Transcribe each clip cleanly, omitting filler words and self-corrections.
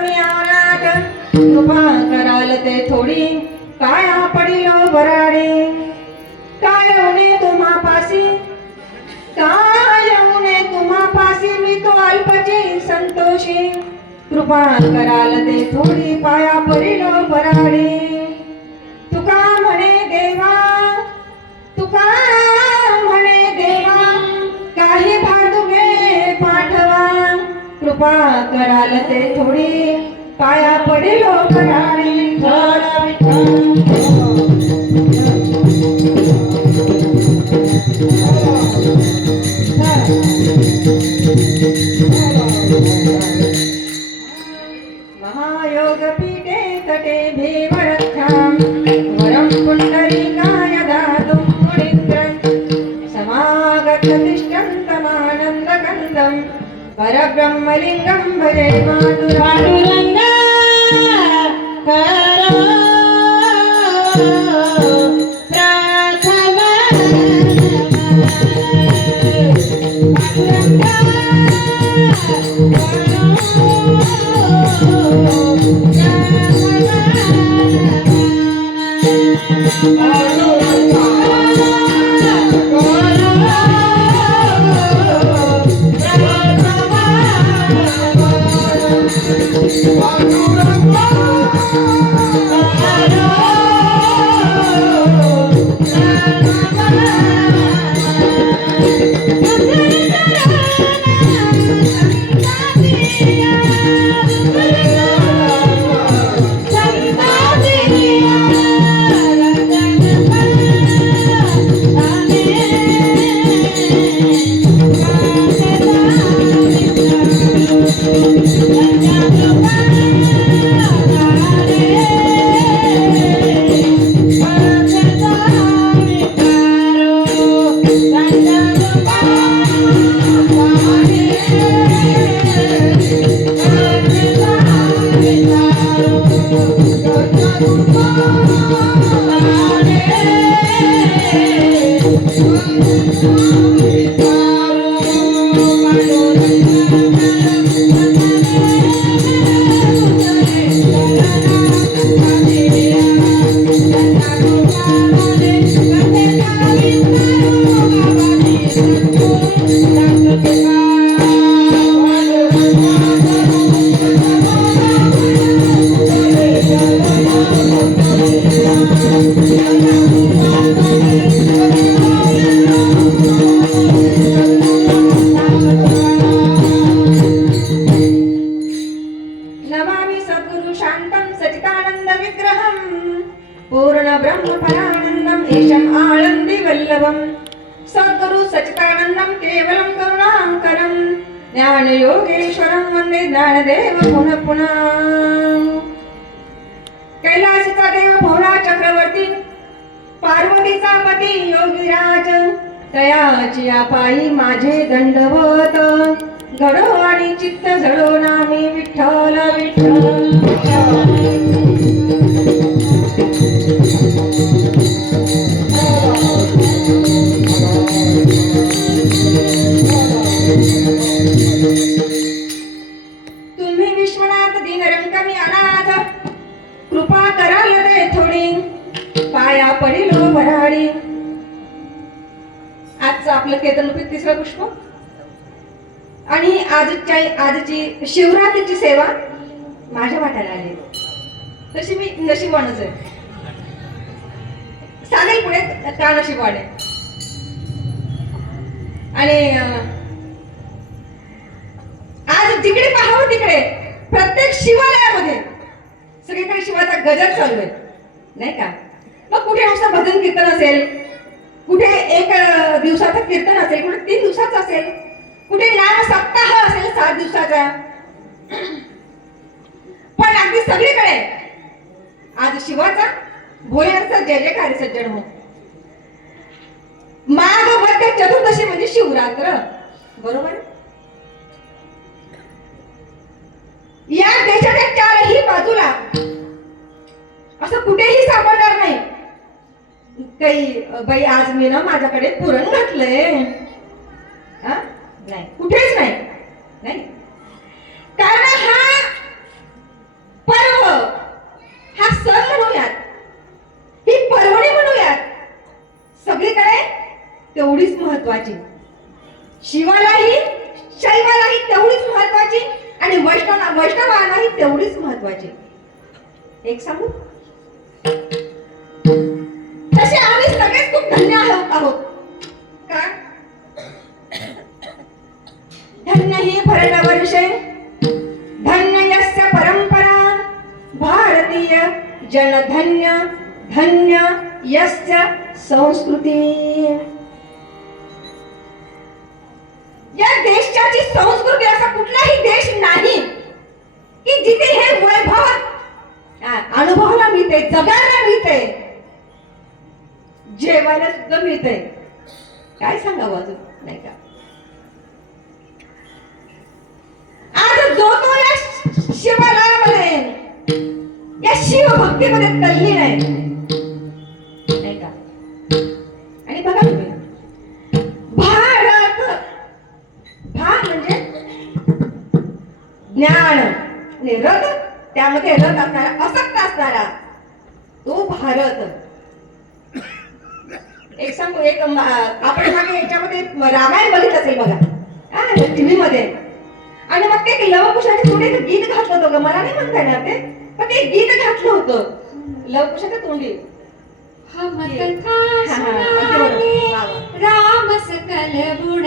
कमी आराट कृपा कराल ते थोडी काया पडिलो बराडे काय उणे तुम्हा पासी मी तो अल्पची संतोषी कृपा कराल ते थोडी पाया पडिलो बराडे तुका म्हणे देवा काही भाडुगे पाठवा कृपा कराल ते थोडी पाया पडिलो बराडे महायोग पीठे तटे भीमरथां वरं पुंडरीकाय दातुं मुनीन्द्रं समागततिष्ठन्तमानन्दकन्दं परब्रह्मलिङ्गं भजे पाण्डुरङ्ग करो प्रार्थना पूर्ण ब्रह्म फलानंदम ईशम आनंदी वल्लभम सद्गुरु सच्चिदानंदम केवलम करुणाकरम ज्ञान योगेश्वरम वंदे ज्ञानदेव पुनः पुनः कैलासचा देव भोळा चक्रवर्ती पार्वतीचा पती योगीराज तयाची पायी माझे दंडवत घडो आणि चित्त झडो नामी विठ्ठल विठ्ठल तुम्ही विश्वनाथ दीनरंकमी अनाथ कृपा कराल ते थोडी पाया पडिलो बराडी. आजचं आपलं कीर्तनरूपी तिसरं पुष्प आणि आजची शिवरात्रीची सेवा माझ्या वाट्याला आली. तशी मी नशीबवानच आहे. सांगेल पुढे का नशीबवान आहे. आणि आज जिकडे पाहावं तिकडे प्रत्येक शिवालयामध्ये सगळीकडे शिवाचा गजर चालू आहे नाही का. मग कुठे नुसतं भजन कीर्तन असेल, कुठे एक दिवसाचं कीर्तन असेल, कुठे 3 दिवसाचं असेल, कुठे नाम सप्ताह असेल 7 दिवसाचा. पण अगदी सगळीकडे आज शिवाचा भोलेनाथचा जय जयकार सज्जन हो. माघ मध्य चतुर्दशी म्हणजे शिवरात्र बरोबर. या देशाच्या 4ही बाजूला असं कुठेही सापडणार नाही काही बाई आज मी ना माझ्याकडे पुरण घातलंय. नाही कुठेच नाही. कारण हा शैवालाही तेवढीच महत्वाची आणि वैष्णवालाही तेवढीच महत्वाची. एक सांगू, तसे आम्ही सगळेच खूप धन्य आहोत. का धन्य ही भरतवर्षे, धन्य यस्य परंपरा, भारतीय जन धन्य, धन्य यस्य संस्कृती. या देशाची संस्कृती असा कुठलाही देश नाही की जिथे हे वैभव अनुभवाला मिळते, जगायला मिळते, जेवायला सुद्धा मिळते. काय सांगावं अजून, नाही का? आज जो तो या शिवबलामध्ये, या शिवभक्तीमध्ये तल्लीन आहे, नाही का? आणि बघा तुम्ही, भारत, भार म्हणजे ज्ञान आणि रथ, त्यामध्ये रथ असणारा, असक्त असणारा तो भारत. एक सांगू, एक आपण मागे याच्यामध्ये रामायण बघितलं असेल बघा टीव्ही मध्ये, आणि मग ते लवकुशाचे थोडे गीत घातलं होतं ग, मला नाही म्हणता येणार ते, पण ते गीत घातलं होतं लवकुशाच्या तोंडी. राम सकल गुण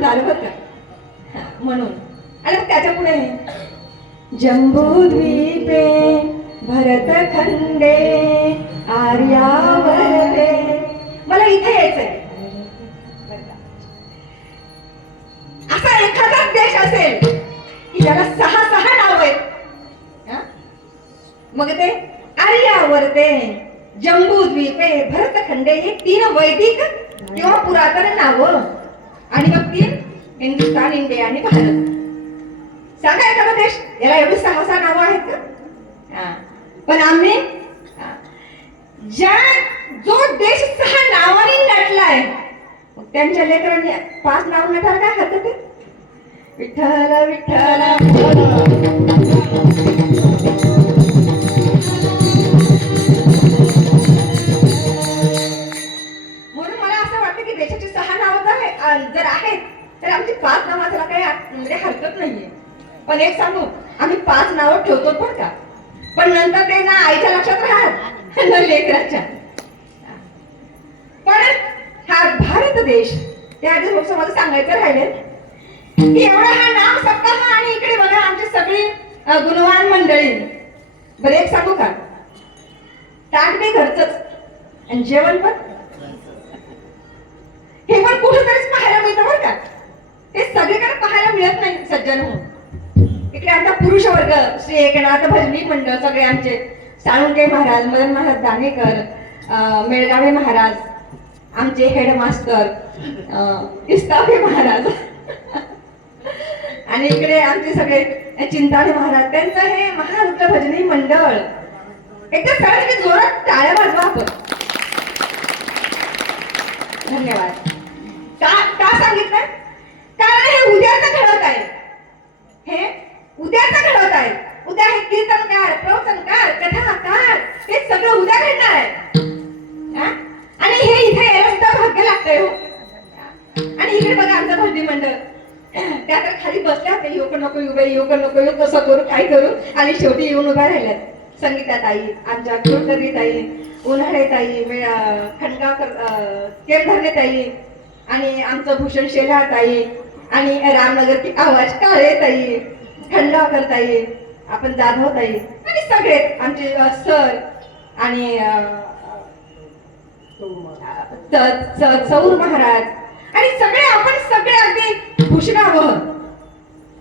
धारी, म्हणून. आणि मग त्याच्या पुढे जम्बूद्वीपे भरतखंडे आर्यावर्ते, मला इथे यायचंय. असा एखादा देश असेल की ज्याला 6 नाव आहेत, मग ते आर्यावर्ते, जम्बूद्वीपे, भरतखंडे, हे 3 वैदिक किंवा पुरातन नावं, आणि मग 3 हिंदुस्थान, इंडिया आणि भारत. सांगा एखादा देश याला एवढी 6 नावं आहेत का? पण आम्ही जो देश 6 नावांनी नटलाय, त्यांच्या लेकरांनी 5 नाव नटायला काय हरकत आहे? विठ्ठल विठ्ठल. म्हणून मला असं वाटतं की देशाची 6 नावं जर आहेत तर आमची 5 नावाला काही म्हणजे हरकत नाहीये. पण एक सांगू, आम्ही 5 नावं ठेवतो पण का, पण नंतर ते ना आईच्या लक्षात राहत ना लेकराच्या. पण हा भारत देश, त्या आधी मला सांगायचं राहिले की एवढा हा नाव सप्ताह, आणि इकडे बघा आमची सगळी गुणवान मंडळी. बरं एक सांगू का, ताट बी घरचंच आणि जेवण पण हे पण कुठेतरीच पाहायला मिळतं बरं का. ते सगळीकडे पाहायला मिळत नाही सज्जन हो. इकडे आमचा पुरुष वर्ग, श्री एकनाथ भजनी मंडळ, सगळे आमचे साळुंके महाराज, मदन महाराज दानेकर, मेळगावे महाराज, आमचे हेडमास्टर इस्ताफे महाराज, आणि इकडे आमचे सगळे चिंताडे महाराज, त्यांचं हे महारुद्र भजनी मंडळ. एकदा सगळ्यांनी जोरात टाळ्या वाजवा आपण. धन्यवाद. का सांगितलं? कारण हे उद्याचं घडत आहे, हे उद्याचं घडत आहे. उद्या हे कीर्तनकार, प्रवचनकार, कथाकार, हे सगळं उद्या घडणार आहे. आणि हे इथे यायला सुद्धा भाग्य लागतंय हो. आणि इकडे बघा आमचं भजनी मंडळ, त्या तर खाली बसल्या होत्या, येऊ नको उभे, येऊ नको, कसं करू, काय करू, आणि शेवटी येऊन उभ्या राहिल्यात. संगीता ताई, आमच्या कुलकर्णी ताई, उन्हाळे ताई, खंडगावकर, केरधरणे ताई, आणि आमचं भूषण शेलार ताई, आणि रामनगरची आवाज काळे ताई, खंडाकरताई, आपण जाधवताई आणि सगळे आमचे सर आणि सौर महाराज आणि सगळे आपण सगळे अगदी भूषणावह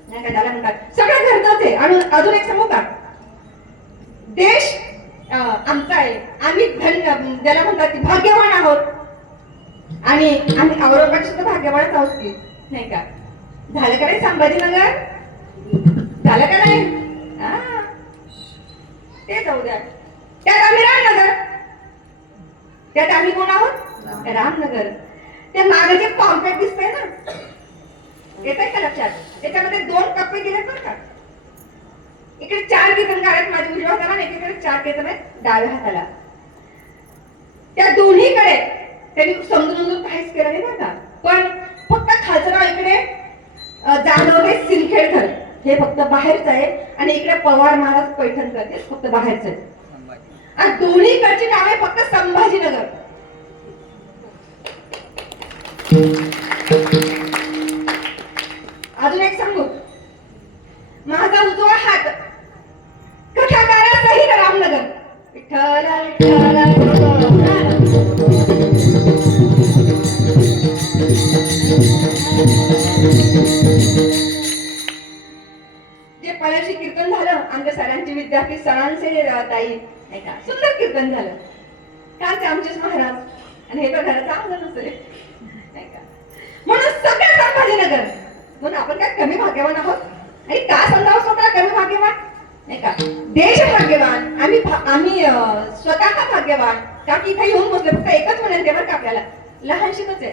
नाही का त्याला म्हणतात सगळं घरचंच आहे. आणि अजून एक सांगू का, देश आमचा आहे, आम्ही धन्य ज्याला म्हणतात की भाग्यवान आहोत आणि आम्ही औरंगाबाद सुद्धा भाग्यवानच आहोत की नाही का. झालं का नाही संभाजीनगर, झालं का नाही ते जाऊ द्या. त्यात आम्ही रामनगर, त्यात आम्ही कोण आहोत रामनगर. ते मागे जे कॉम्पॅक्ट दिसतंय ना, येत आहे का लक्षात, त्याच्यामध्ये 2 कप्पे दिलेत बरं का. इकडे 4 कीर्तनकार आहेत माझ्या उजव्या हाताला आणि एकीकडे 4 कीर्तन आहेत डाव्या हाताला. त्या दोन्हीकडे त्यांनी समजून काहीच केलं नाही बरं का. पण फक्त खालचं नाव इकडे जाधव हे सिंदखेडकर हे फक्त बाहेरच आहे आणि इकडे पवार महाराज पैठणकर हे फक्त बाहेरच आहे. आणि दोन्हीकडची नावे फक्त संभाजीनगर. अजून एक सांगू, माझा उजवा हात कथाकारासहित रामनगर. विठ्ठल जे पहिल्याशी कीर्तन झालं आमच्या सरांची विद्यार्थी सरांचे ताई नाही का, सुंदर कीर्तन झालं. का ते आमचेच महाराज आणि हे तर घराचं अंगण नसेल नाही का. म्हणून सगळं संभाजीनगर. म्हणून आपण काय कमी भाग्यवान आहोत आणि का समजावं स्वतःला कमी भाग्यवान नाही का. देश भाग्यवान, आम्ही स्वतः भाग्यवान का की इथे येऊन बसले. फक्त एकच म्हणेल ते बरं का आपल्याला, लहानशीच आहे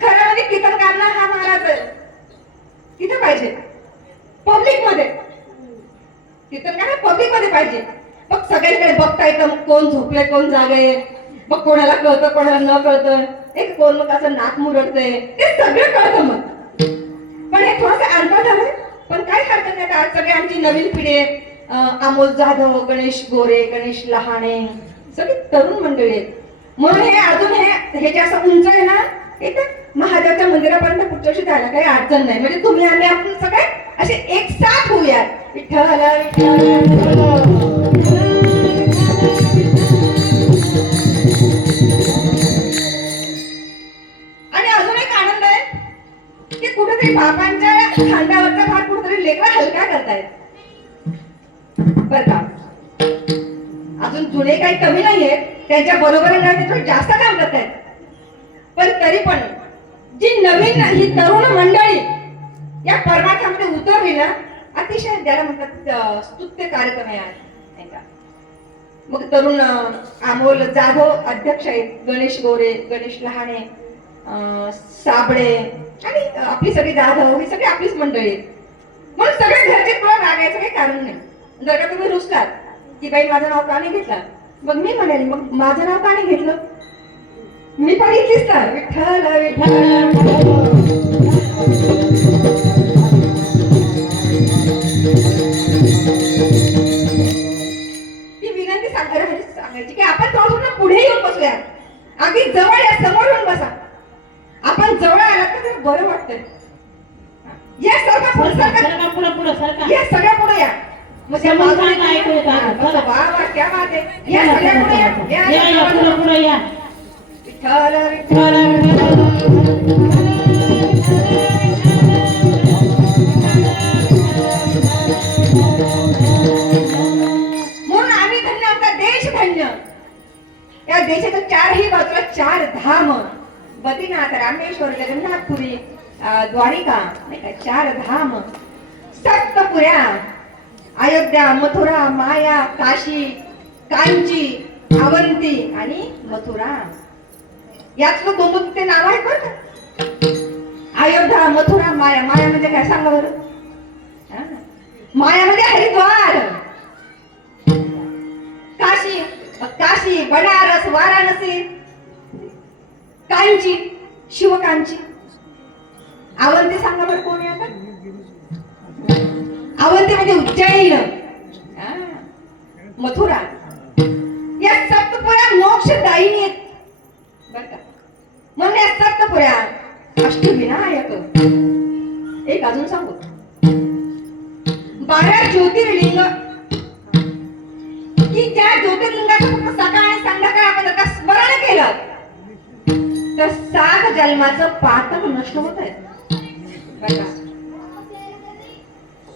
खरं म्हणजे कीर्तनकारला हा महाराज तिथे पाहिजे पब्लिक मध्ये. कीर्तनकार पब्लिक मध्ये पाहिजे. मग सगळ्यांकडे बघता येतं कोण झोपले कोण जागे, मग कोणाला कळतं कोणाला न कळतं, एक कोण मग असं नाक मुरडतंय ते सगळं कळतं. मग पण हे थोडंसं अल्प झालंय, पण काय हरकत नाही. आज सगळे आमची नवीन पिढी आहे, अमोल जाधव, गणेश गोरे, गणेश लहाणे, सगळी तरुण मंडळी आहेत. म्हणून हे अजून हे जे असं उंच आहे ना, इथे महादेवच्या मंदिरापर्यंत पुढच्या वर्षी जायला काही अडचण नाही. म्हणजे तुम्ही आणि आपण सगळे असे एक साथ होऊयात. विठ्ठल आणि अजून एक आनंद आहे की कुठेतरी बापांच्या खांद्यावरचा भार कुठेतरी लेकरं हलका करतायत बर का. अजून जुने काही कमी नाहीये, त्यांच्या बरोबर जास्त काम करतायत. पण तरी पण जी नवीन ही तरुण मंडळी या परमार्थामध्ये उतरली ना, अतिशय ज्याला म्हणतात स्तुत्य कार्यक्रम आहे नाही का. मग तरुण अमोल जाधव अध्यक्ष आहेत, गणेश गोरे, गणेश लहाणे, साबळे आणि आपली सगळी जाधव ही सगळी आपलीच मंडळी आहेत. म्हणून सगळे घरचे तुला रागायचं काही कारण नाही. जर का तुम्ही रुसलात की बाई माझं नाव का नाही घेतलं, मग मी म्हणाली मग माझं नाव का नाही घेतलं, मी पण इथलीच तर. विठ्ठल विठ्ठल ती विनंती सांगायची की आपण थोडं पुढे येऊन बसूया, अगदी जवळ या, समोर येऊन बसा. आपण जवळ आला तर बरं वाटतंय. या सरका पुढे या, सगळ्या पुढे या. म्हणजे वा वा क्या बात आहे. या सगळ्या पुढे या, पुढे या. विठ्ठल विठ्ठल म्हणून आम्ही धन्य, आमचा देश धन्य. या देशाच्या 4ही बाजूला 4 धाम, बद्रीनाथ, रामेश्वर, जगन्नाथपुरी, द्वारिका नाही का, 4 धाम, सप्तपुऱ्या, अयोध्या, मथुरा, माया, काशी, कांची, अवंती आणि मथुरा. याच 2 ते नाव आहेत बरं का. अयोध्या, मथुरा, माया. माया म्हणजे काय सांगा बरं. माया म्हणजे हरिद्वार, काशी, काशी, बनारस, वाराणसी, कांची, शिवकांची. अवंती सांगा बरं कोण आहे आता. अवंती म्हणजे उज्जैन, मथुरा. या सप्तपुऱ्या मोक्षदायिनी आहेत बर का. म्हणून या सप्तपुऱ्या अष्टविनायक. एक अजून सांगू, ज्योतिर्लिंग की ज्या ज्योतिर्लिंगाचं फक्त सकाळ आणि संध्याकाळ आपण जर का स्मरण केलं तर 7 जन्माचं पातक नष्ट होत आहे. बघा,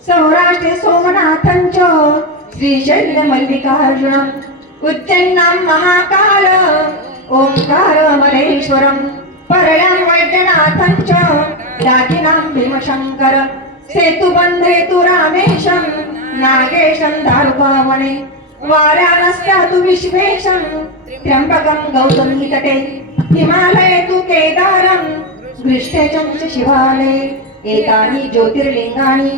सौराष्ट्रे सोमनाथंच श्रीशैल मल्लिकार्जुनम उज्जैनां महाकाल ओंकारमलेश्वरम परयां वैद्यनाथंच दाकिनां भीमशंकर सेतुबंधे तु रामेशं नागेशं दारुकावने वाराणस्या तु विश्वेशं त्र्यंबकं गौतमी तटे हिमालये तु केदारं दृष्टे च शिवालये एतानि ज्योतिर्लिंगानि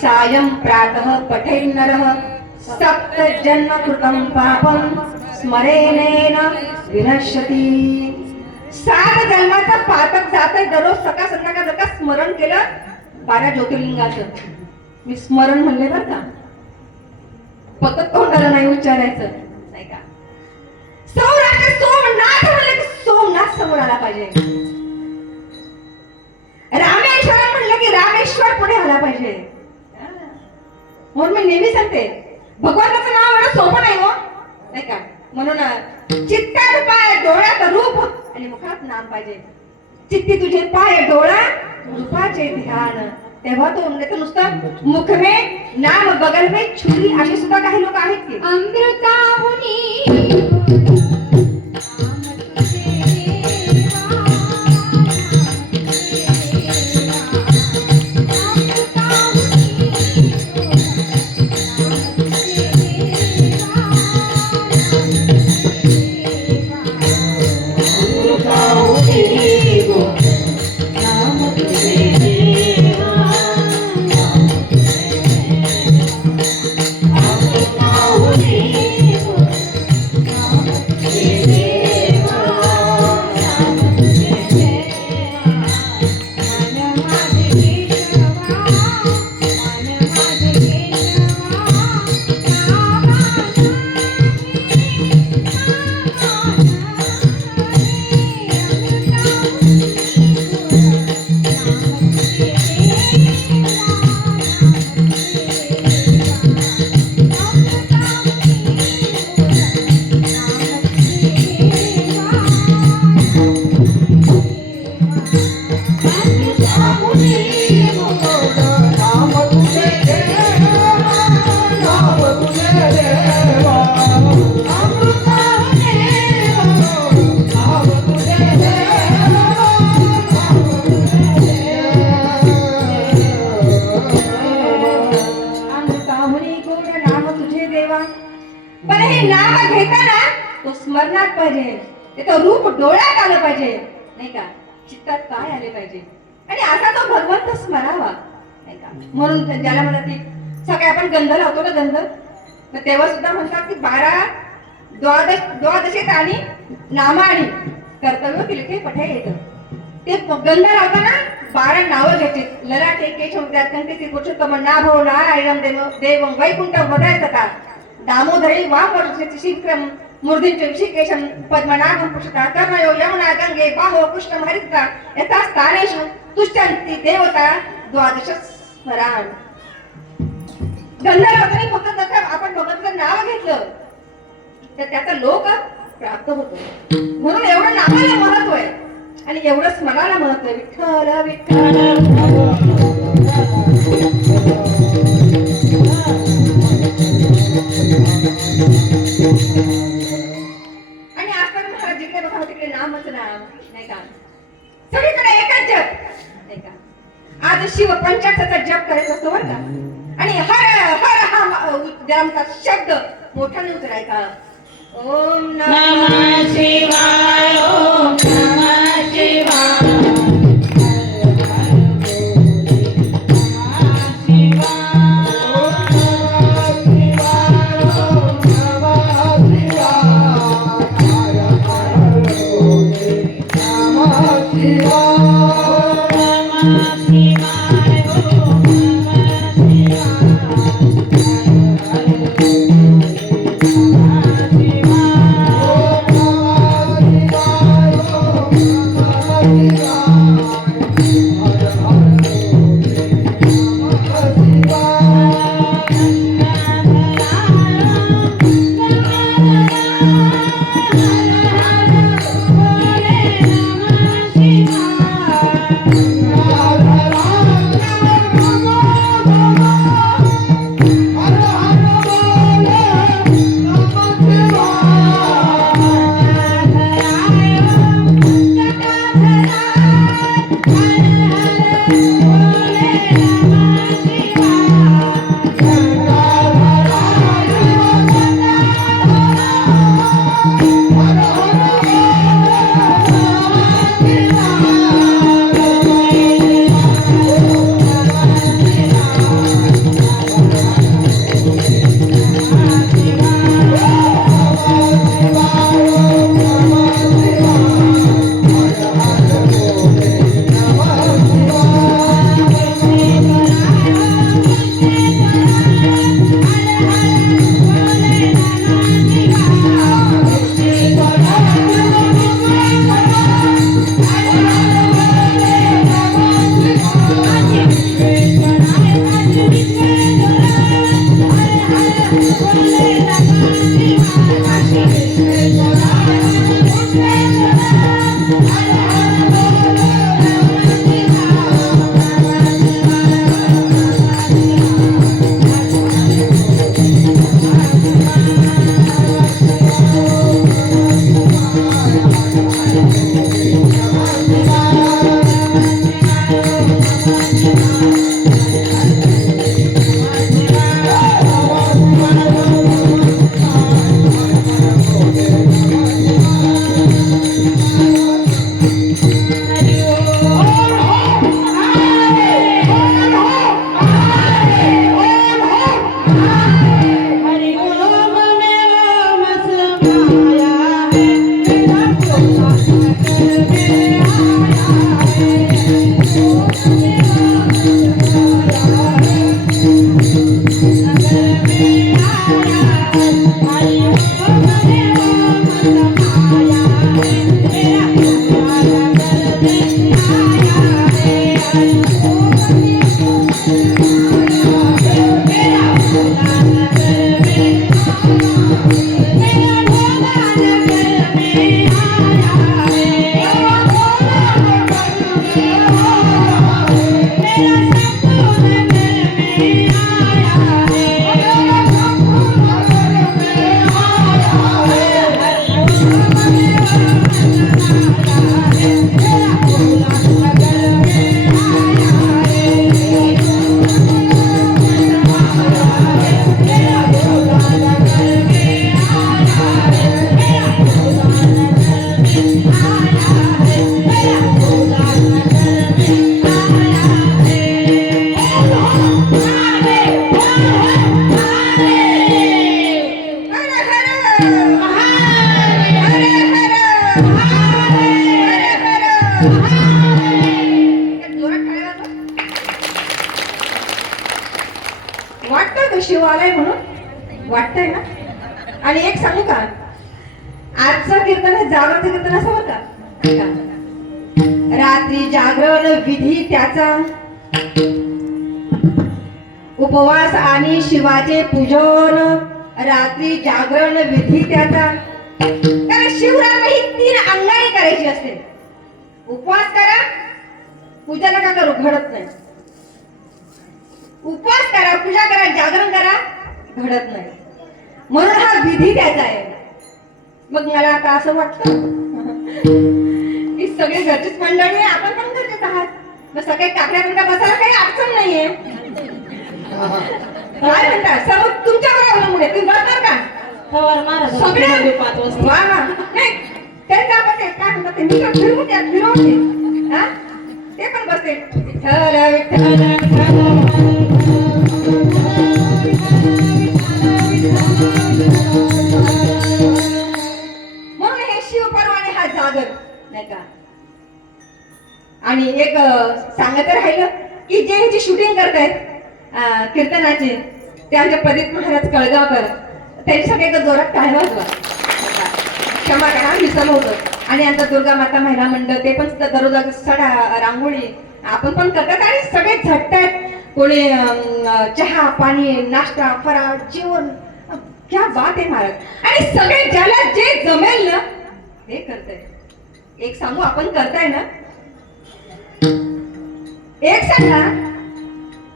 सायं प्रातः पठेन्नरः सप्त जन्म कृतं पापं स्मरेनेन विनश्यति. 7 जन्माचं पातक जात दररोज सकाळ संध्याकाळ जर का स्मरण केलं 12 ज्योतिर्लिंगाचं. मी स्मरण म्हणले बरं का, फक्त तोंडाला नाही उच्चारायचं, नाही का. सौराष्ट्र सोमनाथ म्हणले की सोमनाथ समोर आला पाहिजे. रामेश्वर म्हणलं की रामेश्वर पुढे आला पाहिजे. म्हणून मी नेहमी सांगते भगवंताचं नाव एवढं सोपं नाही हो, नाही का. म्हणून चित्तात पाय डोळ्यात रूप आणि मुखात नाम पाहिजे. चित्ती तुझे पाय डोळा रूपाचे ध्यान, तेव्हा तो म्हणतो नुसतं मुख में नाम बगल में छुरी असे सुद्धा काही लोक आहेत की अमृताहुनी पण हे नाम घेताना तो स्मरणात पाहिजे, त्याचं रूप डोळ्यात आलं पाहिजे, नाही का. चित्तात काय आले पाहिजे आणि असा तो भगवंत स्मरावा, नाही का. म्हणून ज्याला म्हणतात की सकाळी आपण गंध लावतो ना, गंध, तर तेव्हा सुद्धा म्हणतात की 12 द्वादशेत आणि नामानी कर्तव्य तिलके पठे येतं. ते गंध लावताना 12 नावं घ्यायची. ललाटे केशव कंठे पुरुषोत्तम नाभो नारायणं देवं वैकुंठं वदयतता दामोदरी वामवर्षेति शीघ्रं मूर्धिं ऋषिकेशं पद्मनाभं पुष्टा कर्णयो यमुना गंगे बाहो कृष्णं हरिद्रा यथा स्थानेषु तुष्टन्ति देवता 12 स्मरान. गंधर्वांनी फक्त जर आपण भगवंताचं नाव घेतलं तर त्याचा लोक प्राप्त होतो. म्हणून एवढं नावाला महत्व आहे आणि एवढं स्मरणाला महत्व आहे. विठ्ठल विठ्ठल आणि आपण महाराज जिकडे बघा तिकडे नामच नाम, नाही का. सगळीकडे एकच जप, नाही का. आज शिव पंचाक्षराचा जप करायचा असतो बरं का. आणि हर हर हा उद्गारांचा शब्द मोठ्याने उचलायचा. ओम नमः शिवाय, ओम नमः शिवाय. शिव आलाय म्हणून वाटतंय ना. आणि एक सांगू का, आजचं कीर्तन हे जागरचं कीर्तन असं बरं का. रात्री जागरण विधी त्याचा, उपवास आणि शिवाचे पूजन. रात्री जागरण विधी त्याचा, कारण शिवरात्र ही 3 अंगाने करायची असते. उपवास करा, पूजा नका करू, घडत नाही. उपवास करा, पूजा करा, जागरण करा, घडत नाही. म्हणून हा विधी त्याचा आहे. मग मला आता असं वाटतं की सगळे घरचीच मंडळी आहे, आपण पण घरचेच आहात. मग सगळे काकड्या बसायला काही अडचण नाहीये. काय म्हणता, समोर तुमच्यावर अवलंबून आहे. तुम्ही बसणार का? सगळे वा वा. नाही त्यांचं आपण ते काय म्हणतात, ते फिरवून द्या, फिरवून दे. हा, ते पण बसते. विठ्ठल विठ्ठल म्हणून हे शिवपर्व आणि हा जागर नाही का. आणि एक सांगायचं राहिलं की जे ह्याची शूटिंग करतायत कीर्तनाची, ते आमचे प्रदीप महाराज कळगावकर, त्यांच्यासाठी एक जोरात टाळ्या वाजवा. क्षमा करा, विसरलो होतं. आणि आता दुर्गा माता महिला मंडळ, ते पण सुद्धा दररोज सडा रांगोळी आपण पण करतात आणि सगळे झटतात. कोणी चहा पाणी नाश्ता फराळ जेवण, क्या बात आहे महाराज. आणि सगळे ज्याला जे जमेल ना ते करताय. एक सांगू, आपण करताय ना, एक सांगा,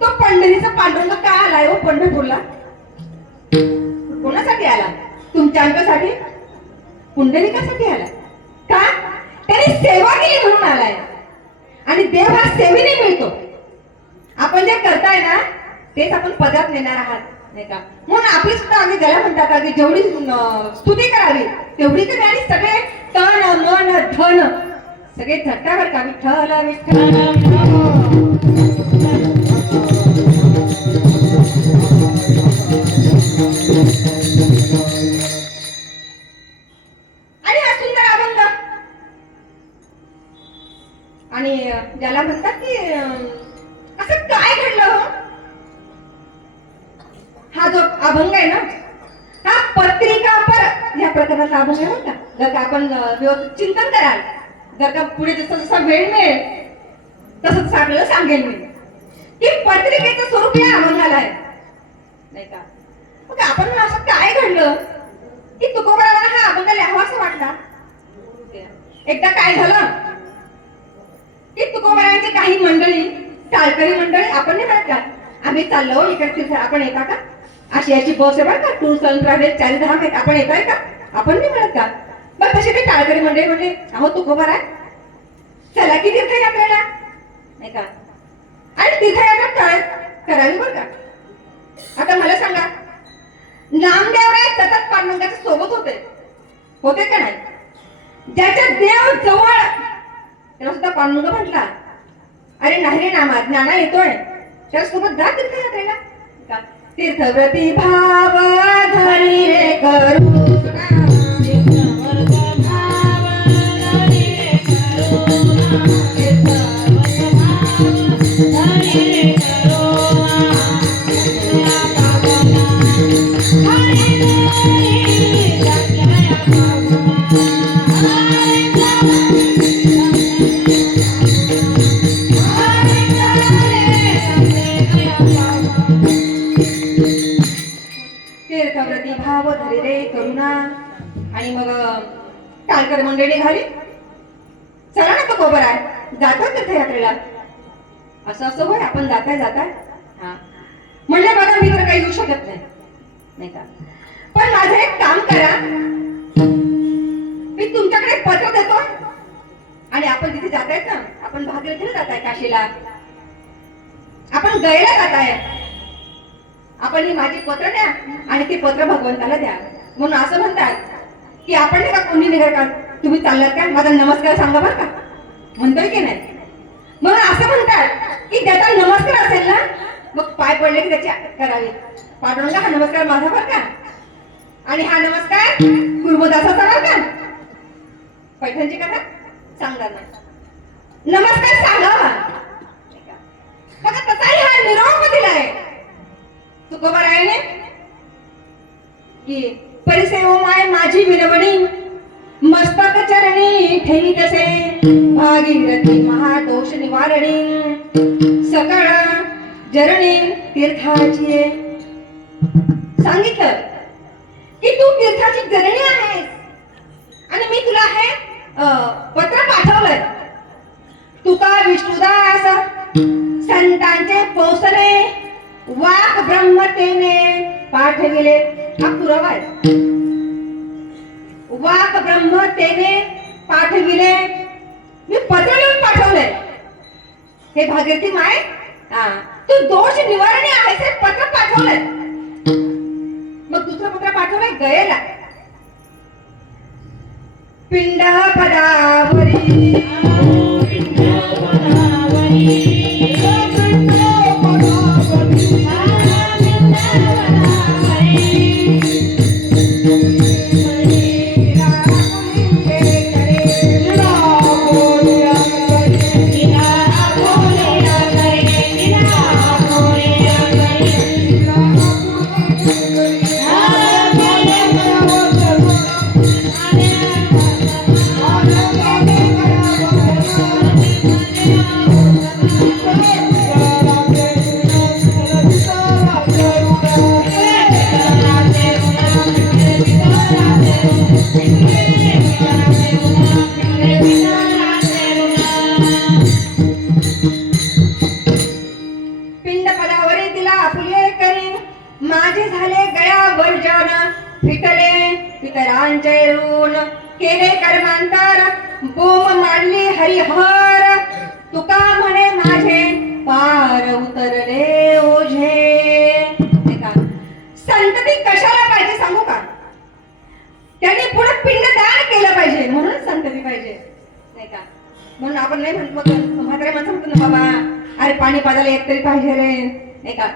तो पंढरीचा पांडुरंग का आलाय हो पंढरपूरला? कोणासाठी आला? तुमच्या आमच्यासाठी, पुंडलिकासाठी आला का? त्याने सेवा केली म्हणून आलाय. आणि देव हा सेवेने मिळतो. आपण जे करताय ना तेच आपण पदरात नेणार आहात नाही का. म्हणून आपली सुद्धा आम्ही ज्याला म्हणतात की जेवढी स्तुती करावी तेवढी कमी. आणि सगळे तन मन धन सगळे झट्टावर का विठ्ठल विठ्ठल. आणि हा सुंदर अभंग, आणि ज्याला म्हणतात की असं काय घडलं हो. हा जो अभंग आहे ना, हा पत्रिका पर या प्रकारचा अभंग आहे बरं का. जर का आपण व्यवस्थित चिंतन कराल, जर का पुढे जसा जसा वेळ मिळेल तसं तसं आपल्याला सांगेल मी की पत्रिकेचं स्वरूप या अभंगाला आहे नाही का. मग आपण असं काय घडलं की तुकोबारावांना हा अभंग लिहावा असं वाटला. एकदा काय झालं की तुकोबारावांची काही मंडळी, टाळकरी मंडळी, आपण नाही म्हणत का आम्ही चाललो इकडे, आपण येता का? आशियाची बस आहे बरं का, टूर्स अँड ट्रॅव्हल्स 410 आहेत, आपण येताय का? आपण नाही म्हणत का. मग तशी ते टाळकरी मंडळी म्हणजे अहो तुकोबारा चला की तीर्थयात्रेला नाही का. आणि तीर्थयात्रा करावी बरं का. आता मला सांगा, नामदेवराय सतत पांडुरंगाच्या सोबत होते का नाही? ज्याच्या देव जवळ त्याला सुद्धा पांडुरंग म्हटला. अरे नाही रे नामा, ज्ञाना येतोय त्यासोबत जा तीर्थयात्रेला. तीर्थव्रती भाव धरी रे करुणा, तीर्थव्रती भाव धरी रे करुणा. आणि मग टाळकर मंडळी निघाली. चला ना तो गोबर आहे, जातो तीर्थयात्रेला. असं असं होय, आपण जाताय हा म्हणलं बघा मी तर काही येऊ शकत नाही का. पण माझं एक काम करा, मी तुमच्याकडे पत्र देतो आणि आपण तिथे जातायत ना, आपण भागीरथीला जाताय, काशीला आपण गयला जाताय. आपण ही माझी पत्र द्या आणि ते पत्र भगवंताला द्या. म्हणून असं म्हणतात की आपण नाही का कोणी निघाल का, तुम्ही चाललात का, माझा नमस्कार सांगा बरं का, म्हणतोय की नाही. म्हणून असं म्हणतात की ज्याचा नमस्कार असेल ना, मग पाय पडले की त्याची करावी. पांडुरंगा हा नमस्कार माझा बरं का, आणि हा नमस्कार कुर्मदासाचा बरं का. पैठणची कथा सांगणार नाही, नमस्कार सांगावा. बघा तसाही हा निरोप दिलाय. तुकोबारायाने की परिसे ओ माय माझी विनवणी मस्तक चरणी ठेवी तसे भागीरथी महादोष निवारणी सकळ जरणी तीर्थाची सांगितलं की तू तीर्थाची जननी आहेस आणि मी तुला हे पत्र पाठवलंय. तुका विष्णुदास संतांचे पोसले वाक ब्रह्मतेने पाठविले. हा पुरावा आहे. वाक ब्रह्मतेने पाठविले. मी पत्र लिहून पाठवलंय. हे भागीरथी माय तू दोष निवारणी आहेस हे पत्र पाठवलंय. मग दुसरं पत्र पाठवलंय गयेला. पिंड पदावरी केले कर्मांतर बोम मांडली हरिहर. तुका म्हणे माझे पार उतरले ओझे. संतती कशाला पाहिजे सांगू का? त्यांनी पुढे पिंडदान केलं पाहिजे म्हणून संतती पाहिजे नाही का? म्हणून आपण नाही म्हणतो मग म्हातारे माणसं म्हणतो ना बाबा अरे पाणी पाजायला एक तरी पाहिजे रे नाही का?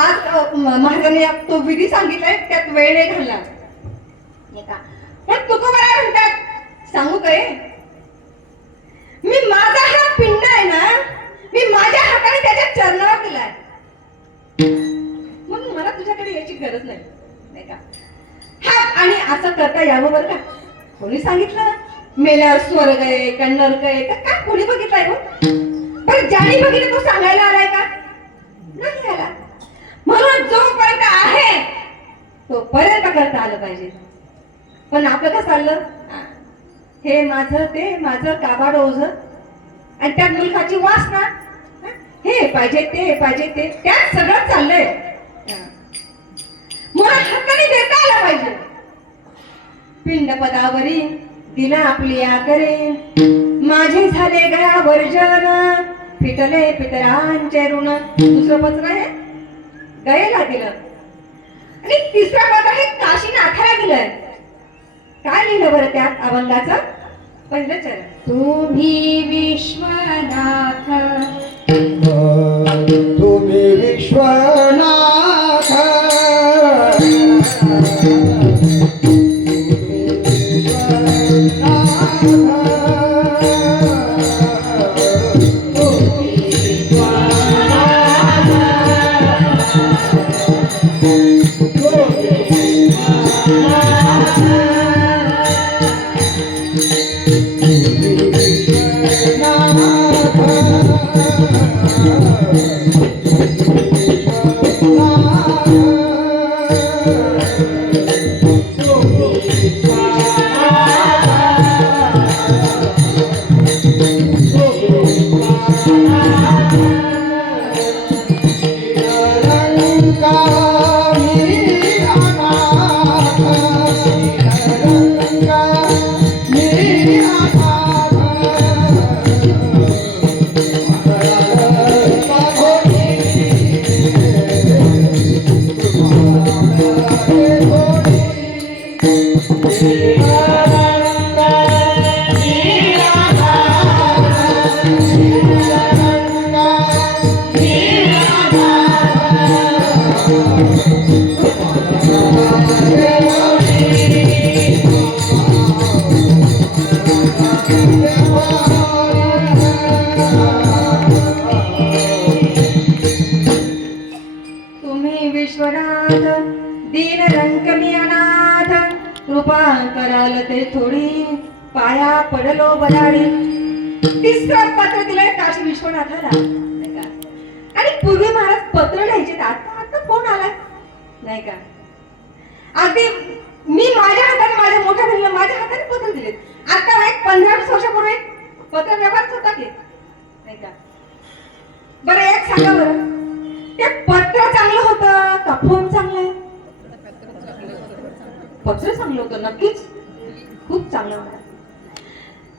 आज महाराजांनी तो विधी सांगितलाय त्यात वेळ नाही घालला नाही का? पण तुकोबाराय म्हणतात सांगू काय मी माझा हा पिंड आहे ना मी माझ्या हाताने त्याच्या चरणावर दिलाय म्हणून मला तुझ्याकडे याची गरज नाही का? हा आणि असं करता यावं बरं का? कोणी सांगितलं मेल्यावर स्वर्ग आहे का नरक आहे का काय कोणी बघितलंय हो? बरं ज्याने बघितलं तो सांगायला आलाय का? नाही आला. म्हणून जोपर्यंत आहे तोपर्यंत करता आलं पाहिजे. पण आपलं कसं चाललं हे माझं ते माझं काबाड ओझ आणि त्यात मुलखाची वासना हे पाहिजे ते त्यात सगळं चाललंय. मला हक्काने देता आलं पाहिजे. पिंड पदावरी दिला आपली आकरे माझे झाले गळा वर्जन फिटले पितरांचे ऋण. दुसरं पत्र आहे गयेला दिलं आणि तिसरं पत्र हे काशीनाथाला दिलंय. काय लिहिलं बरं त्यात अभंगाचं पहिलं चरण तुम्ही विश्वनाथ तुम्ही विश्वनाथ विश्वनाथ दीन रंकमी अनाथ कृपा कराल ते थोडी पाया पडलो बराडी. तिसरं पत्र दिलंय काशी विश्वनाथाला नाही का. आणि पूर्वी महाराज पत्र लिहायचे आता आता फोन आलाय नाही का. अगदी मी माझ्या हाताने माझ्या मोठ्या बहिणीला माझ्या हाताने पत्र दिले. आता एक 15-20 वर्षापूर्वी पत्र व्यवहारच होता की नाही का. बरं एक सांगा बरं, ते पत्र चांगलं होतं का फोन चांगला आहे? पत्र चांगलं होतं नक्कीच, खूप चांगलं होतं.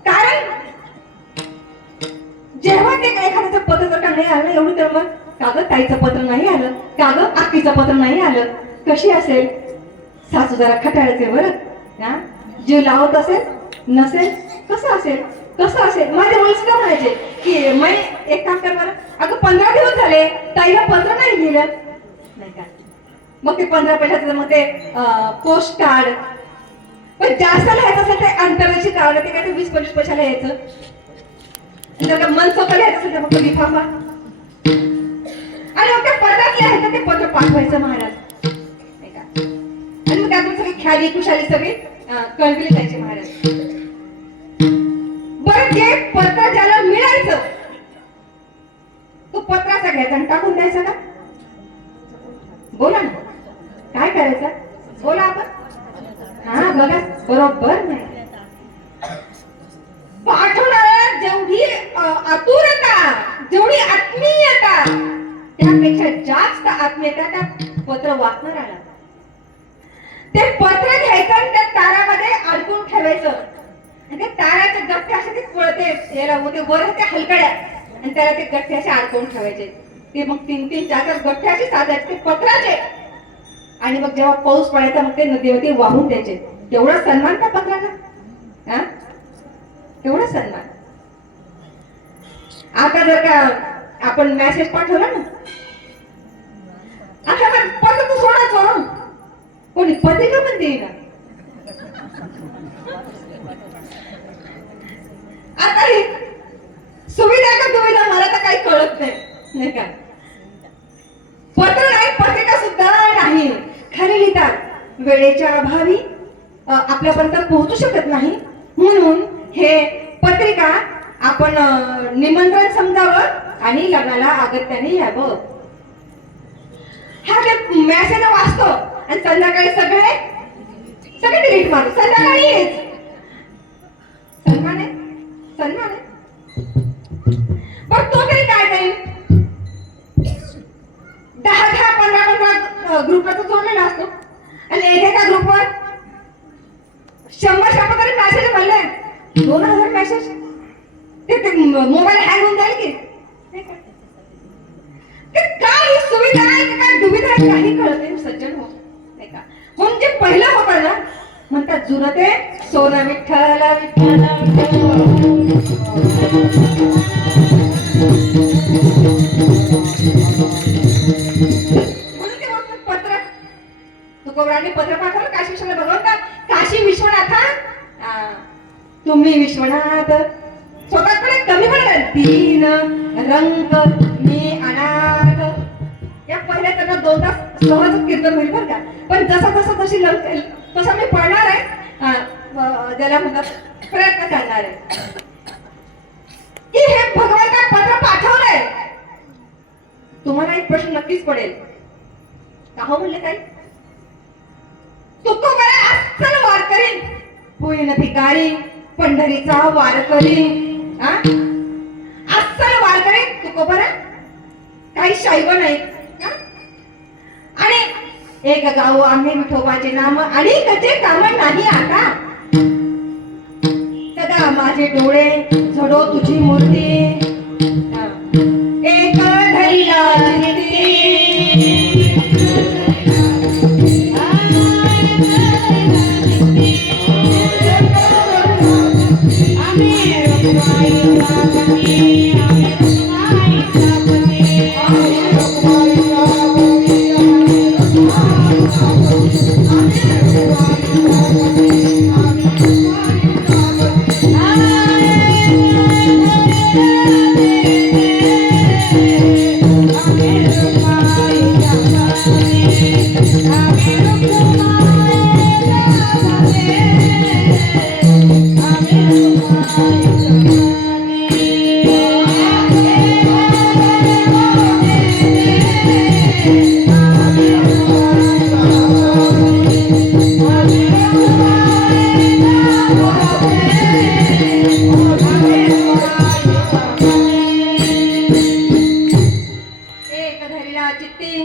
कारण जेव्हा ते एखाद्याचं पत्र जर का नाही आलं एवढं तर मग कागद ताईचं पत्र नाही आलं, कागद आत्तीचं पत्र नाही आलं, कशी असेल सासू जरा खटाळायचे बरं हा. जीव लावत असेल नसेल कसं असेल कसं असेल. माझे मुलं सुद्धा म्हणायचे की मै एक काम कर बरं, अगं 15 दिवस झाले ताईला पत्र नाही लिहिलं नाही का. मग ते 15 पैशाचं मग ते पोस्ट कार्ड. पण जास्त लिहायचं असेल ते अंतराची कार्ड, ते काय 20-25 पैशाला यायचं. जर का मन सोपं लिहायचं असेल तर फक्त लिफाफा. आणि मग त्या पत्रात लिहायचं, ते पत्र पाठवायचं महाराज नाही का. आणि मग त्यातून सगळी ख्याली खुशाली सगळी कळविली जायची महाराज. बरं जे पत्र ज्याला मिळायचं तो पत्राचा घ्यायचा आणि टाकून द्यायचा का? बोला ना काय करायचं, बोला आपण. हा बघा बरोबर नाही. पाठवणाऱ्याला जेवढी आतुरता जेवढी आत्मीयता त्यापेक्षा जास्त आत्मीयता त्या पत्र वाचणाऱ्याला. ते पत्र घ्यायचं आणि त्या तारामध्ये अडकून ठेवायचं. आणि ते ताराचे गठ्ठे असे ते वळते याला होते वर ते हलकड्या आणि त्याला ते गठ्ठे असे अडकून ठेवायचे. ते मग 3-4 गठ्ठे असे साधायचे ते पत्राचे. आणि मग जेव्हा पाऊस पडायचा मग ते नदीवरती वाहून द्यायचे. तेवढा सन्मान त्या पत्राला हा, तेवढा सन्मान. आता जर का आपण मेसेज पाठवला ना आता पत्र तर सोडायचं कोणी पत्रिका पण देईना. आता ही सुविधा का दुविधा मला तर काही कळत नाही का. पत्र नाही पत्रिका सुद्धा नाही. खाली लिहितात वेळेच्या अभावी आपल्यापर्यंत पोहोचू शकत नाही म्हणून हे पत्रिका आपण निमंत्रण समजावं आणि लग्नाला अगत्याने यावं. हा ते मेसेज वाचतो आणि संध्याकाळी सगळे डिलीट मारू. संध्याकाळी येच सन्मान आहे सन्मान आहे. पण तो तरी काय नाही 10-15 ग्रुपला तो जोडलेला असतो आणि एका ग्रुपवर 100 तरी मेसेज भरले. 2000 मेसेज ते मोबाईल हँग होऊन जाईल की ते काय सुविधा आहे की काय दुविधा आहे काही कळत नाही सज्जन हो नाही का. म्हणून जे पहिलं होतं ना म्हणतात जुनं ते सोनं विठ्ठल विठ्ठल. म्हणून ते म्हणतात पत्र तुकोबरांनी पत्र पाठवलं काशी विश्वनाथ भगवंता काशी विश्वनाथा तुम्ही विश्वनाथ स्वतःकडे कमी पडलं दीन रंग मी अनाथ. या पहिल्या त्यांना 2 तास सहज कीर्तन होईल बरं का. पण जसा जशी तसा मी पळणार आहे ज्याला म्हणतात प्रयत्न करणार आहे की हे भगवंता पत्र पाठवलंय. तुम्हाला एक प्रश्न नक्कीच पडेल का हो म्हणले काय तुकोबरा अस्सल वारकरी होईन भिकारी पंढरीचा वारकरी. अस्सल वारकरी तुकोबरा काही शैव नाही. आणि एक गाव आम्ही विठोबाचे नाम आणि कचे काम नाही आता. सदा माझे डोळे झडो तुझी मूर्ती एक धैर्या Amen. एक धरिला चित्ती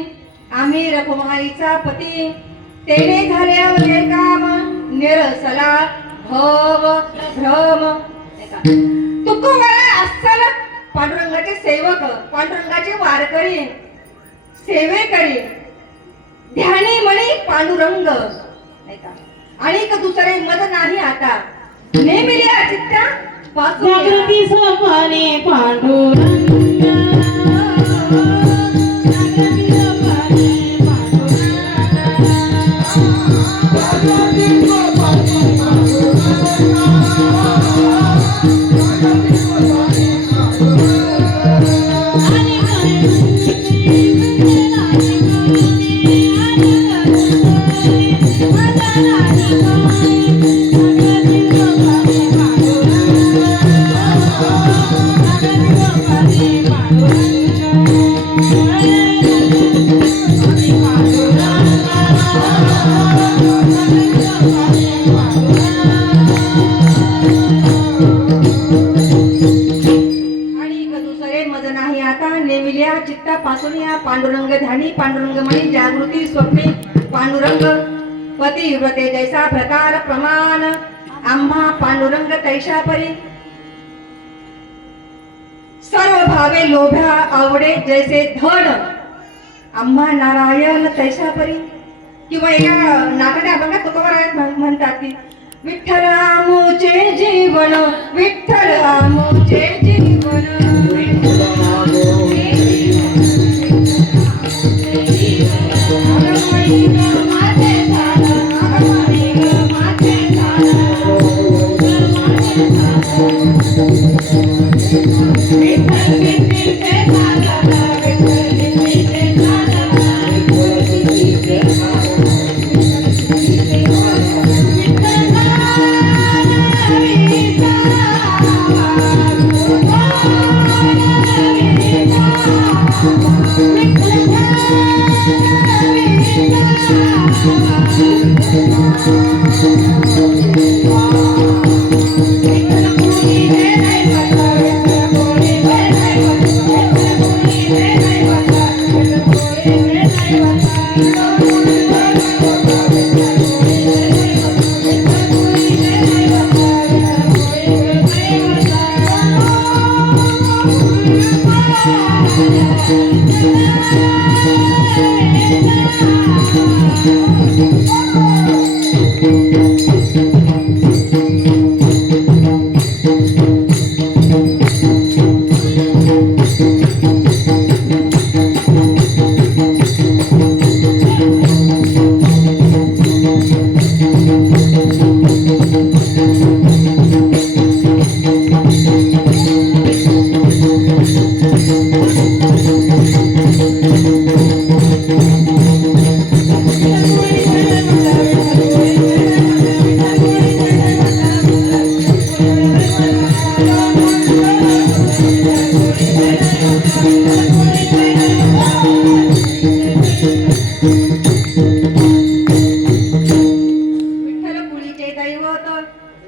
आम्ही रघुमाईचा पती तेने झाल्यावर काम निरसला भव भ्रम तुकोबाला अस्सल पांडुरंगाचे सेवक पांडुरंगाचे वारकरी सेवेकरी ध्यानी मणी पांडुरंग नाही का आणि दुसरे मद नाही आता नेमिल्या चित्ता पासून जागृती सोपाने पांडुरंग जागृती सोपाने पासून या पांडुरंग ध्यानी पांडुरंग म्हणी जागृती स्वप्ने पांडुरंग पती व्रते जैसा प्रकार प्रमाण आम्हा पांडुरंग तैशा परी सर्व भावे लोभ्या आवडे जैसे धड आम्हा नारायण तैशा परी किंवा एका नाटकात आपण का तुकोबारायण म्हणतात की विठ्ठल आमोचे जीवन विठ्ठल आमोचे जीवन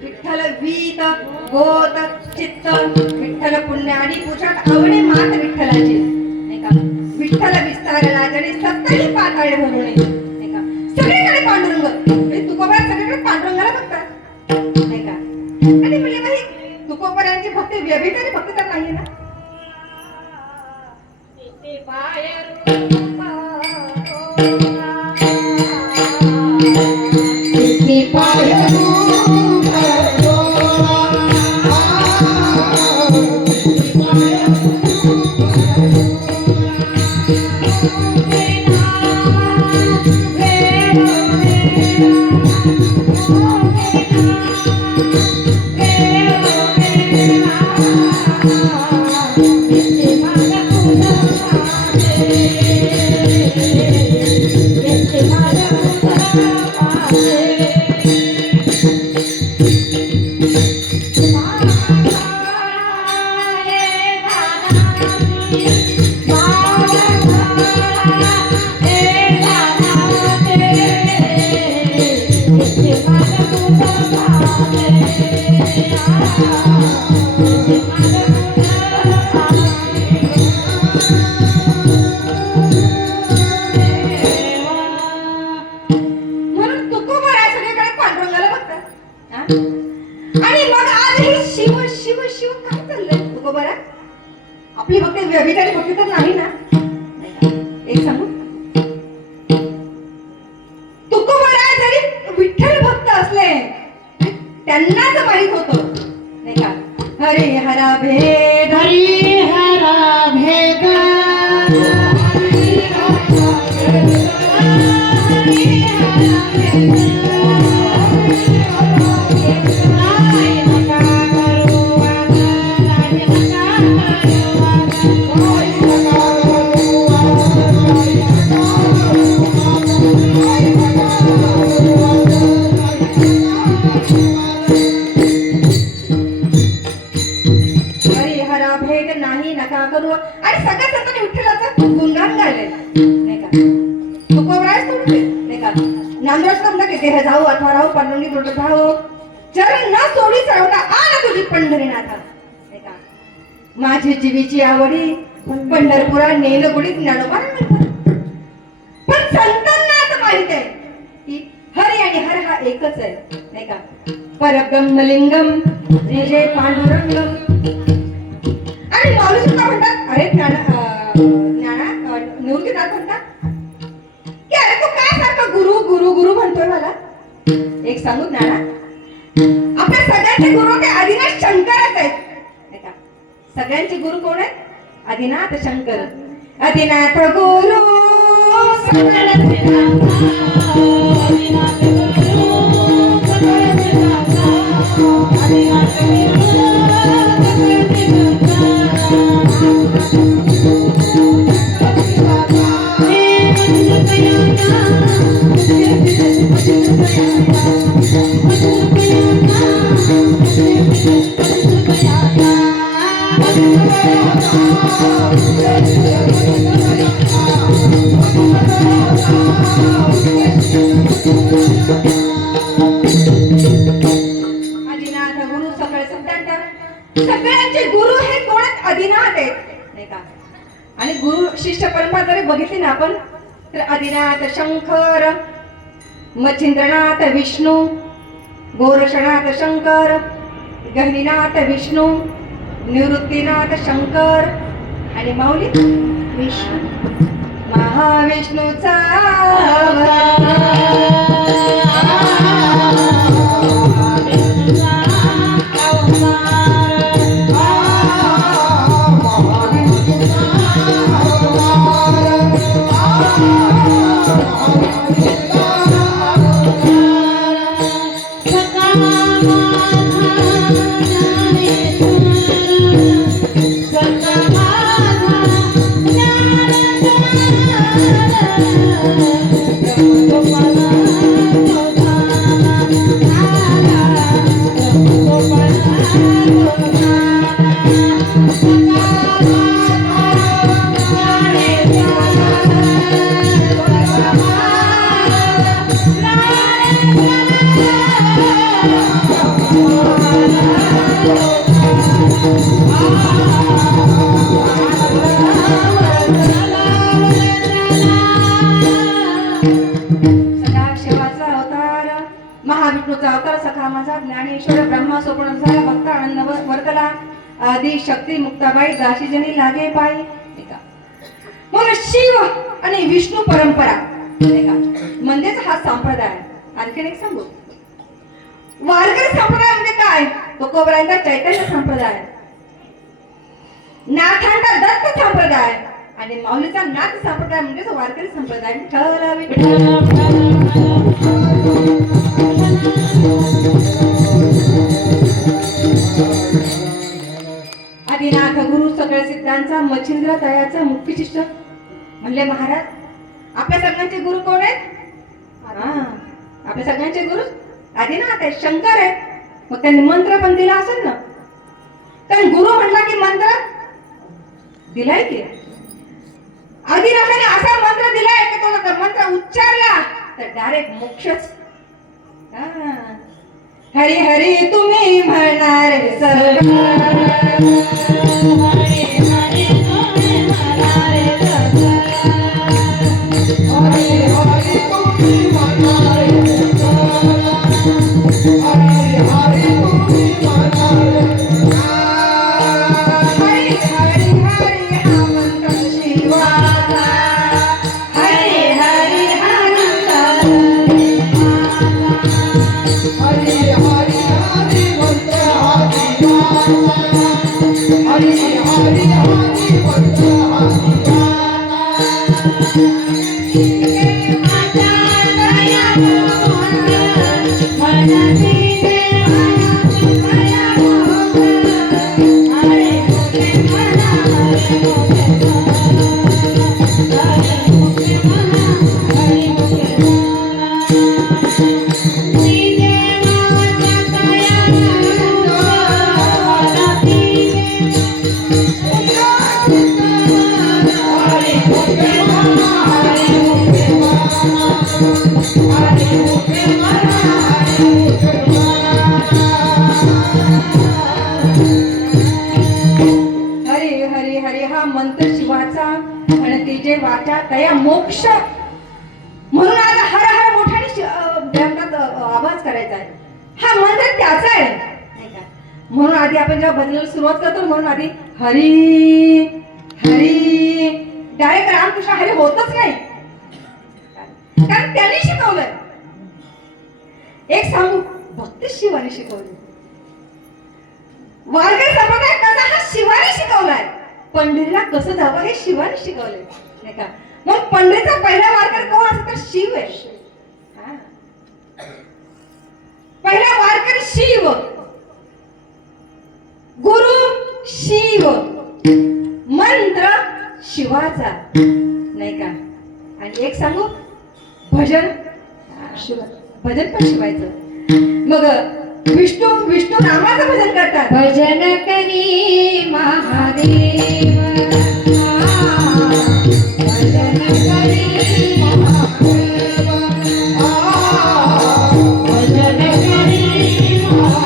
विठ्ठल वीत गोत चित्त विठ्ठल पुण्य आणि पुरुषात आवडे मात विठ्ठलाची नाही का विठ्ठल विस्तारला जरी सप्तही पाताळे भरवणे नाही का सगळीकडे पांडुरंग म्हणजे तुकोबा सगळीकडे पांडुरंगाला बघतात नाही का आणि म्हणजे बाई तुकोबरांची भक्ती व्यभिचारी भक्ती तर नाहीये ना Ah व्यभिचारी भक्ती तर नाही ना? एक सांगू, तुकोबराय जरी विठ्ठल भक्त असले त्यांनाच माहित होतं नाही का, हरी हरा भेद हरी हरा भेद हरी हरा भेद नाही नका करू, आणि सगळ्या संतांनी विठ्ठलाचं गुणगान गायले नाही का. तुकोबराय सोडले नाही का, नामदास समजा की देह जाऊ अथवा राहू पांडुरंगी दृढ धावो, चरण न सोडी चढवता आला तुझी पंढरीनाथा नाही का. माझी जीवीची आवडी पंढरपुरा नेल गुडीत ज्ञानोबा म्हणतात. पण संतांना आता माहित आहे की हरी आणि हर हा एकच आहे नाही का. परब्रह्म लिंगम जे पांडुरंगम. आणि माऊली सुद्धा म्हणतात, अरे निवृत्तीनाथ म्हणतात की अरे तू काय सारखं गुरु गुरु गुरु म्हणतोय मला. एक सांगू ज्ञाना, आपल्या सगळ्यांचे गुरु ते आदिनाथ शंकरच आहेत नाही का. सगळ्यांचे गुरु कोण आहेत? आदिनाथ शंकर. आदिनाथ गुरु आदिनाथ गुरु सगळे सगळ्यांचे गुरु हे कोण आहेत? आदिनाथ आहेत नाही का. आणि गुरु शिष्य परंपरा जरी बघितली ना आपण तर आदिनाथ शंकर, मच्छिंद्रनाथ विष्णू, गोरक्षनाथ शंकर, गहिनीनाथ विष्णू, निवृत्तीनाथ शंकर आणि माऊली विष्णू. महाविष्णूचा सदाशिवाचा अवतार, महाविष्णूचा अवतार, सखा माझा ज्ञानेश्वर ब्रह्मा सोपण झाला भक्त आनंद वर्तला, आदि शक्ती मुक्ताबाई दाशी जनी लागे पायी नाही का. म्हणून शिव आणि विष्णू परंपरा नाही का म्हणजेच हा संप्रदाय. आणखीन एक सांगू, वारकरी संप्रदाय म्हणजे काय? तुकोबरायांचा चैतन्य संप्रदाय, नाथांचा दत्त संप्रदाय आणि माऊलीचा नाथ संप्रदाय म्हणजेच वारकरी संप्रदाय. आदिनाथ गुरु सगळ्या सिद्धांचा मच्छिंद्र दयाचा मुख्य शिष्य म्हणले महाराज. आपल्या सगळ्यांचे गुरु कोण आहेत? आपल्या सगळ्यांचे गुरु आदिनाथ आहेत, शंकर आहेत. मग त्यांनी मंत्र पण दिला असेल ना. कारण गुरु म्हणला की मंत्र दिलाय की आदिनाथाने असा मंत्र दिलाय की तो मंत्र उच्चारला तर डायरेक्ट मोक्षच. हरी हरी तुम्ही म्हणणार हरी हरी हरी मोक्ष म्हणून आज हर हर मोठ्याने आवाज करायचा आहे. हा मंत्र त्याचा आहे नाही का. म्हणून आधी आपण जेव्हा भजनाला सुरुवात करतो म्हणून आधी हरी हरी डायरेक्ट रामकृष्ण हरी होतच नाही, कारण त्यांनी शिकवलंय. एक सांगू, भक्त शिवाने शिकवले. वारकरी संप्रदाय कसा हा शिवाने शिकवलाय. पंढरीला कसं जावं हे शिवाने शिकवलंय नाही का. मग पंढरीचा पहिला वारकरी कोण असतो तर शिव आहे. हा. पहिला वारकरी शिव, गुरु शिव, मंत्र शिवाचा नाही का. आणि एक सांगू, भजन भजन पण शिवायचं. मग विष्णू विष्णू नामाचं भजन करतात. भजन करी महादेव, भजन करी महादेव, भजन करी महादेव,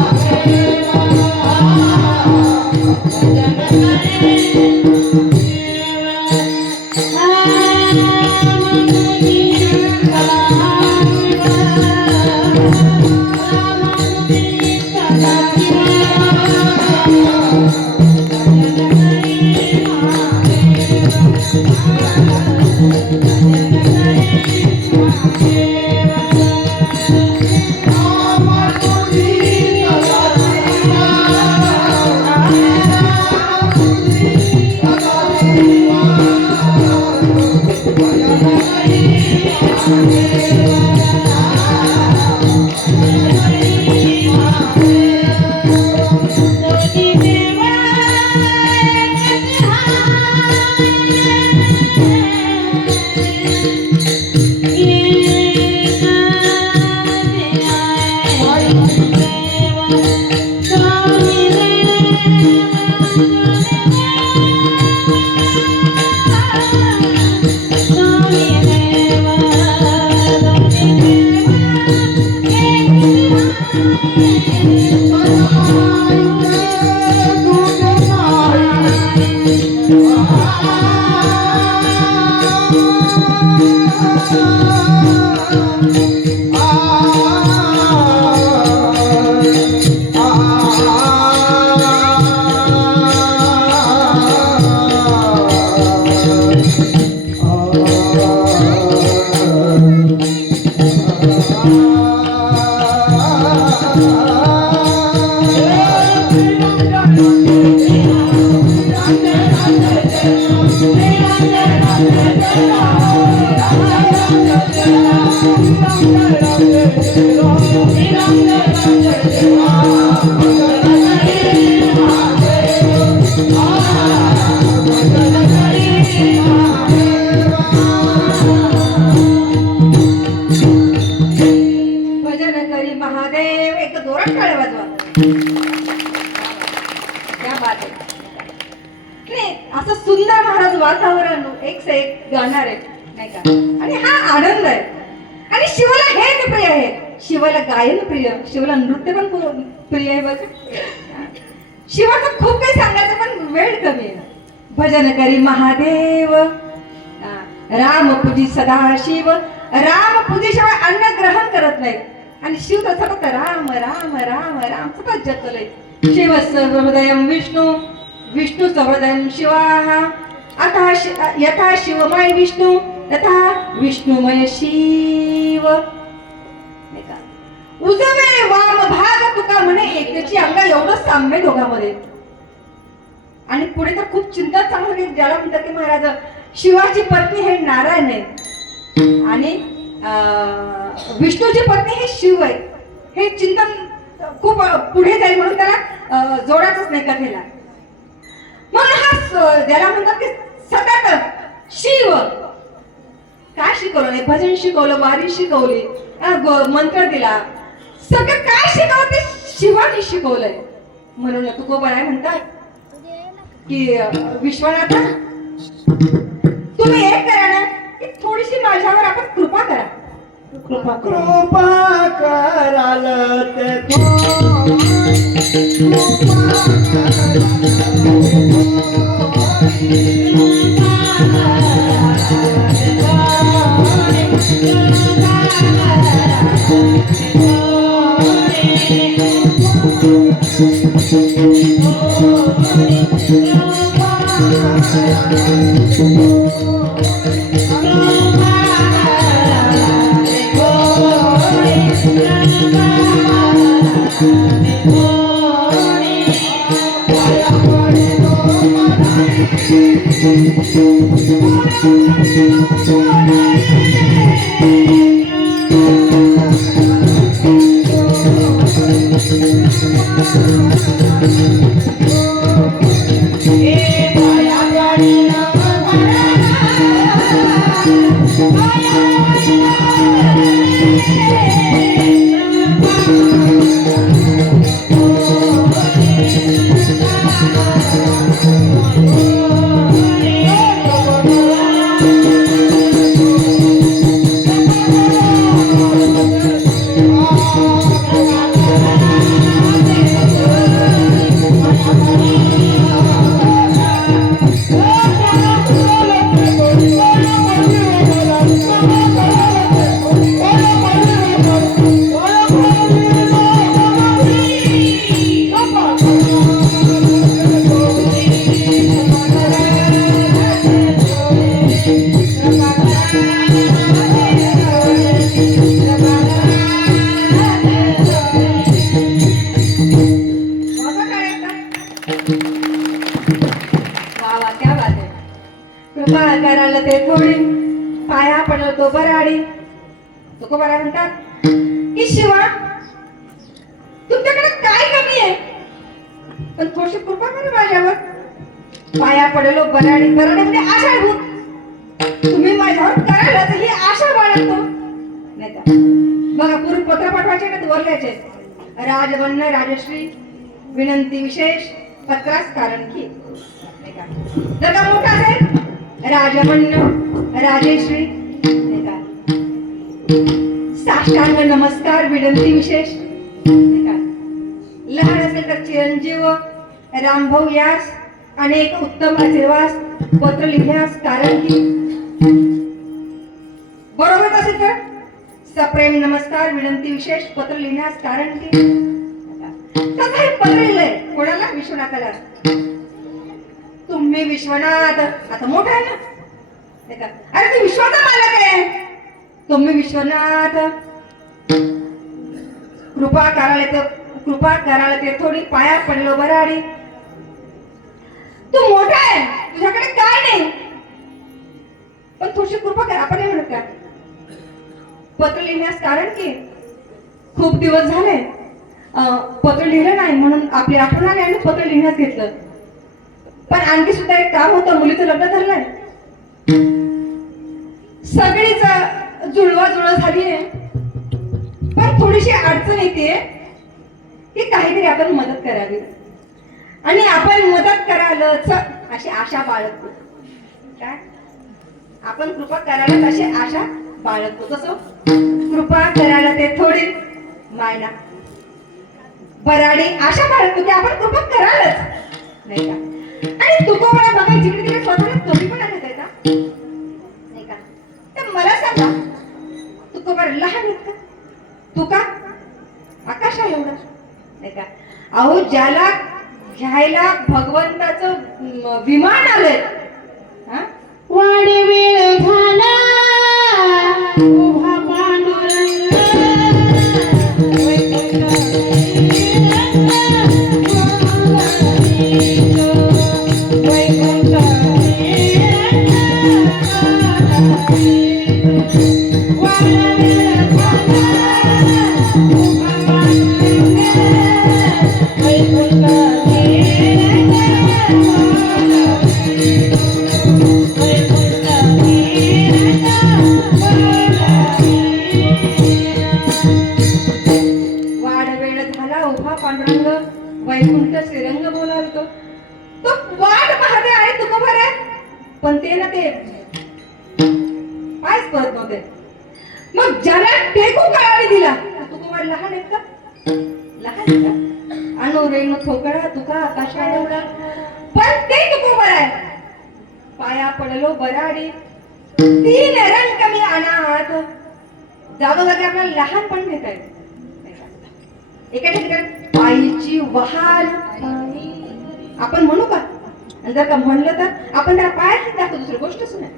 भजन करी महादेव. एक जोरात टाळ्या वाजवा. क्या बात आहे. नाही, असं सुंदर महाराज वातावरण एक से एक गाणार आहे नाही का. आणि हा आनंद आहे. आणि शिवाला हे प्रिय आहे. शिवाला गायन प्रिय, शिवाला नृत्य पण प्रिय आहे बघ. शिवाचं खूप काही सांगायचं पण वेळ कमी आहे. भजन करी महादेव, राम पूजी सदाशिव. राम पूजेशिवाय अन्न ग्रहण करत नाही. आणि शिव तर सतत राम राम राम राम सतत जपलंय. शिव सर्वहृदयं विष्णू, विष्णू सर्वहृदयं शिवाः. अतः यथा शिवमय विष्णू तथा विष्णुमय शिव. उजवे वाम भाग तुका म्हणे एकची अंग. एवढं साम्य दोघांमध्ये. आणि पुढे तर खूप चिंता चांगली ज्याला म्हणतात की महाराज शिवाची पत्नी हे नारायण आहे आणि विष्णूची पत्नी हे शिव आहे. हे चिंतन खूप पुढे जाईल म्हणून त्याला जोडायचंच नाही कथेला. म्हणून हा ज्याला म्हणतात की सतत शिव. काय शिकवलं नाही, भजन शिकवलं, वारी शिकवली, मंत्र दिला, सगळं काय शिकवलं ते शिवाने शिकवलंय. म्हणून तुकोबाराय म्हणतात की विश्वनाथ तुम्ही एक करा ना की थोडीशी माझ्यावर आपण कृपा करा. कृपा कराल ते कृपा बाबा काय आता? वा वा, क्या बात आहे. कृपा करायला ते थोडी, पाया पडलो तो बराडी. तुकोबारा म्हणतात की शिवा, तुमच्याकडे काय कमी आहे, पण थोडीशी कृपा करा माझ्यावर. पाया पडलो बराडी. बराडी म्हणजे आषाढभूत. तुम्ही माझ्यावर करायला तर ही आशा बाळगतो नाही का. बघा, पूर्वी पत्र पाठवायचे ना, बोलायचे राजवन्न राजश्री, विनंती विशेष, पत्रास कारण की नाही का. जर का मोठा असेल राजवन्न राजेश्री नाही का, साष्टांग नमस्कार, विनंती विशेष नाही का. लहान असेल तर चिरंजीव, रामभाऊ यास, अनेक उत्तम आशीर्वाद, पत्र लिहिल्यास कारण की. बरोबर असेल तर सप्रेम नमस्कार, विनंती विशेष, पत्र लिहिण्यास कारण की. तसं हे पत्र लिहिलंय कोणाला? विश्वनाथाला. तुम्ही विश्वनाथ, आता मोठा आहे ना नाही का. अरे तू विश्वाचा मालक आहे. तुम्ही विश्वनाथ, कृपा करायला ते थोडी, पाया पडलो बराडी. तू मोठा आहे, तुझ्याकडे काय नाही, पण थोडीशी कृपा कर. आपण हे म्हणत का पत्र लिहिण्यास कारण की खूप दिवस झाले पत्र लिहिलं नाही, म्हणून आपली आठवण आली आणि पत्र लिहिण्यास घेतलं. पण आणखी सुद्धा एक काम होतं, मुलीचं लग्न ठरलंय. सगळीच जुळवाजुळव झाली आहे, पण थोडीशी अडचण येते की काहीतरी आपण मदत करावी. आणि आपण मदत करायलाच अशी आशा बाळगतो. काय आपण कृपा करायला अशी आशा बाळगतो. कसं कृपा करायला ते थोडी मायना बराडी आशा बाळगतो की आपण कृपा करायलाच नाही का. आणि तुकोबाला बघा, जिकडे तिकडे स्वतःला कमी पण आणत आहे का नाही का. तर मला सांगा, तुकोबा लहान आहेत का? तू का आकाशा एवढा नाही का. अहो, ज्याला घ्यायला भगवंताचं विमान आलंय, वाडे वेळ झाला उभा पांडुरंग, वैकुंठ श्रीरंग बोलावतो. तो वाट पाहते आहे तुकोबा रे, पण ते ना ते पायच पडत नव्हते. मग ज्याला टेकू काळाने दिला, तुकोबा लहान आहेत का? लहान आहेत का? अनु रेणू ठोकळा तुका आकाशा एवढा, पण ते तुकोबा आहे. पाया पडलो बराडी, तीन रंग कमी अनाथ. जागोजागी आपल्याला लहान पण घेता येत. एका ठिकाणी पायीची वहाल आपण म्हणू का? आणि जर का म्हणलं तर आपण त्याला पायात दाखवतो, दुसरी गोष्टच नाही.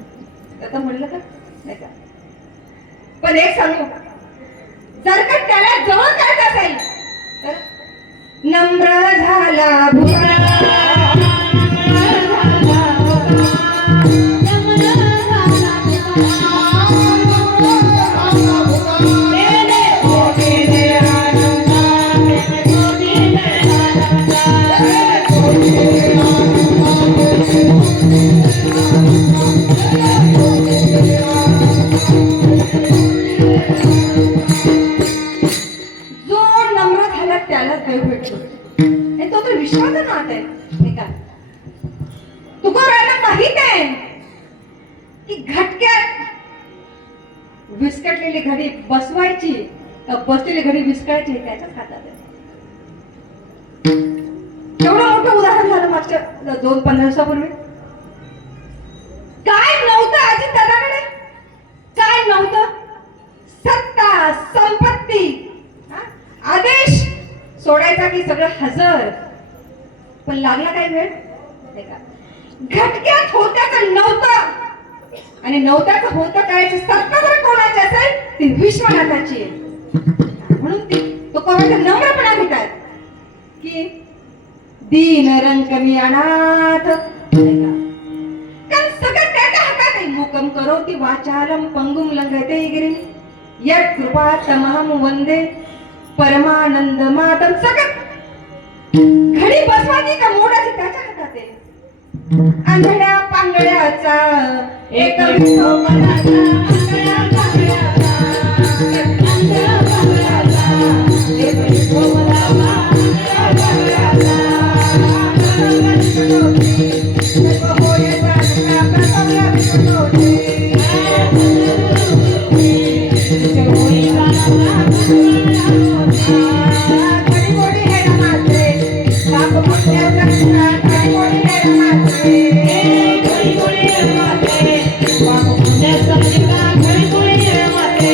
तर म्हणलं तर नाही का. पण एक सांगू, जर का त्याला सगळ्यात जवळ करायचं असेल तर नम्र झाला भुरा जो नम्र झाला त्याला देव भेटतो आणि तो तर विश्वाचा नात आहे नाही का तुकोरांना माहित आहे की घटक्यात विस्कटलेली घडी बसवायची का बसलेली घडी विस्कटायची हे त्याच्याच हातात आहे. केवढं मोठं उदाहरण झालं मागच्या 2-15 दिवसापूर्वी. काय नव्हतं आजी दादाकडे, काय नव्हतं, सत्ता संपत्ती हा? आदेश सोडायचा की सगळं हजर, पण लागला काय वेळ नाही का. घटक्यात होत्याचं नव्हतं आणि नव्हत्याचं होतं करायची सत्ता जर कोणाची असेल ती विश्वनाथाची आहे. म्हणून ती तो कोणाचा नम्रपणा घेतात की दीन रंकमी अनाथ नाही का. कारण सगळं त्याच्या हातात आहे. मुकम करोति वाचालम पंगुम लंघते गिरी यत् कृपा तमहम वंदे परमानंद मातम. सगळं घडी बसवायची का मोडाची त्याच्या हातात आहे. आंधळ्या पांगळ्याचा एक विठोबाचा, आंधळ्या पांगळ्याचा आंधळ्या पांगळ्याचा एक विठोबाचा, आंधळ्या पांगळ्याचा सर्व होय प्रार्थना प्रसन्न विठोबे. घडी मोडी हे मात्रे बाप मोठ्याचा कृष्णा, घडी मोडी हे मात्रे घडी मोडी हे मात्रे बाप मोठ्याचा कृष्णा, घडी मोडी हे मात्रे.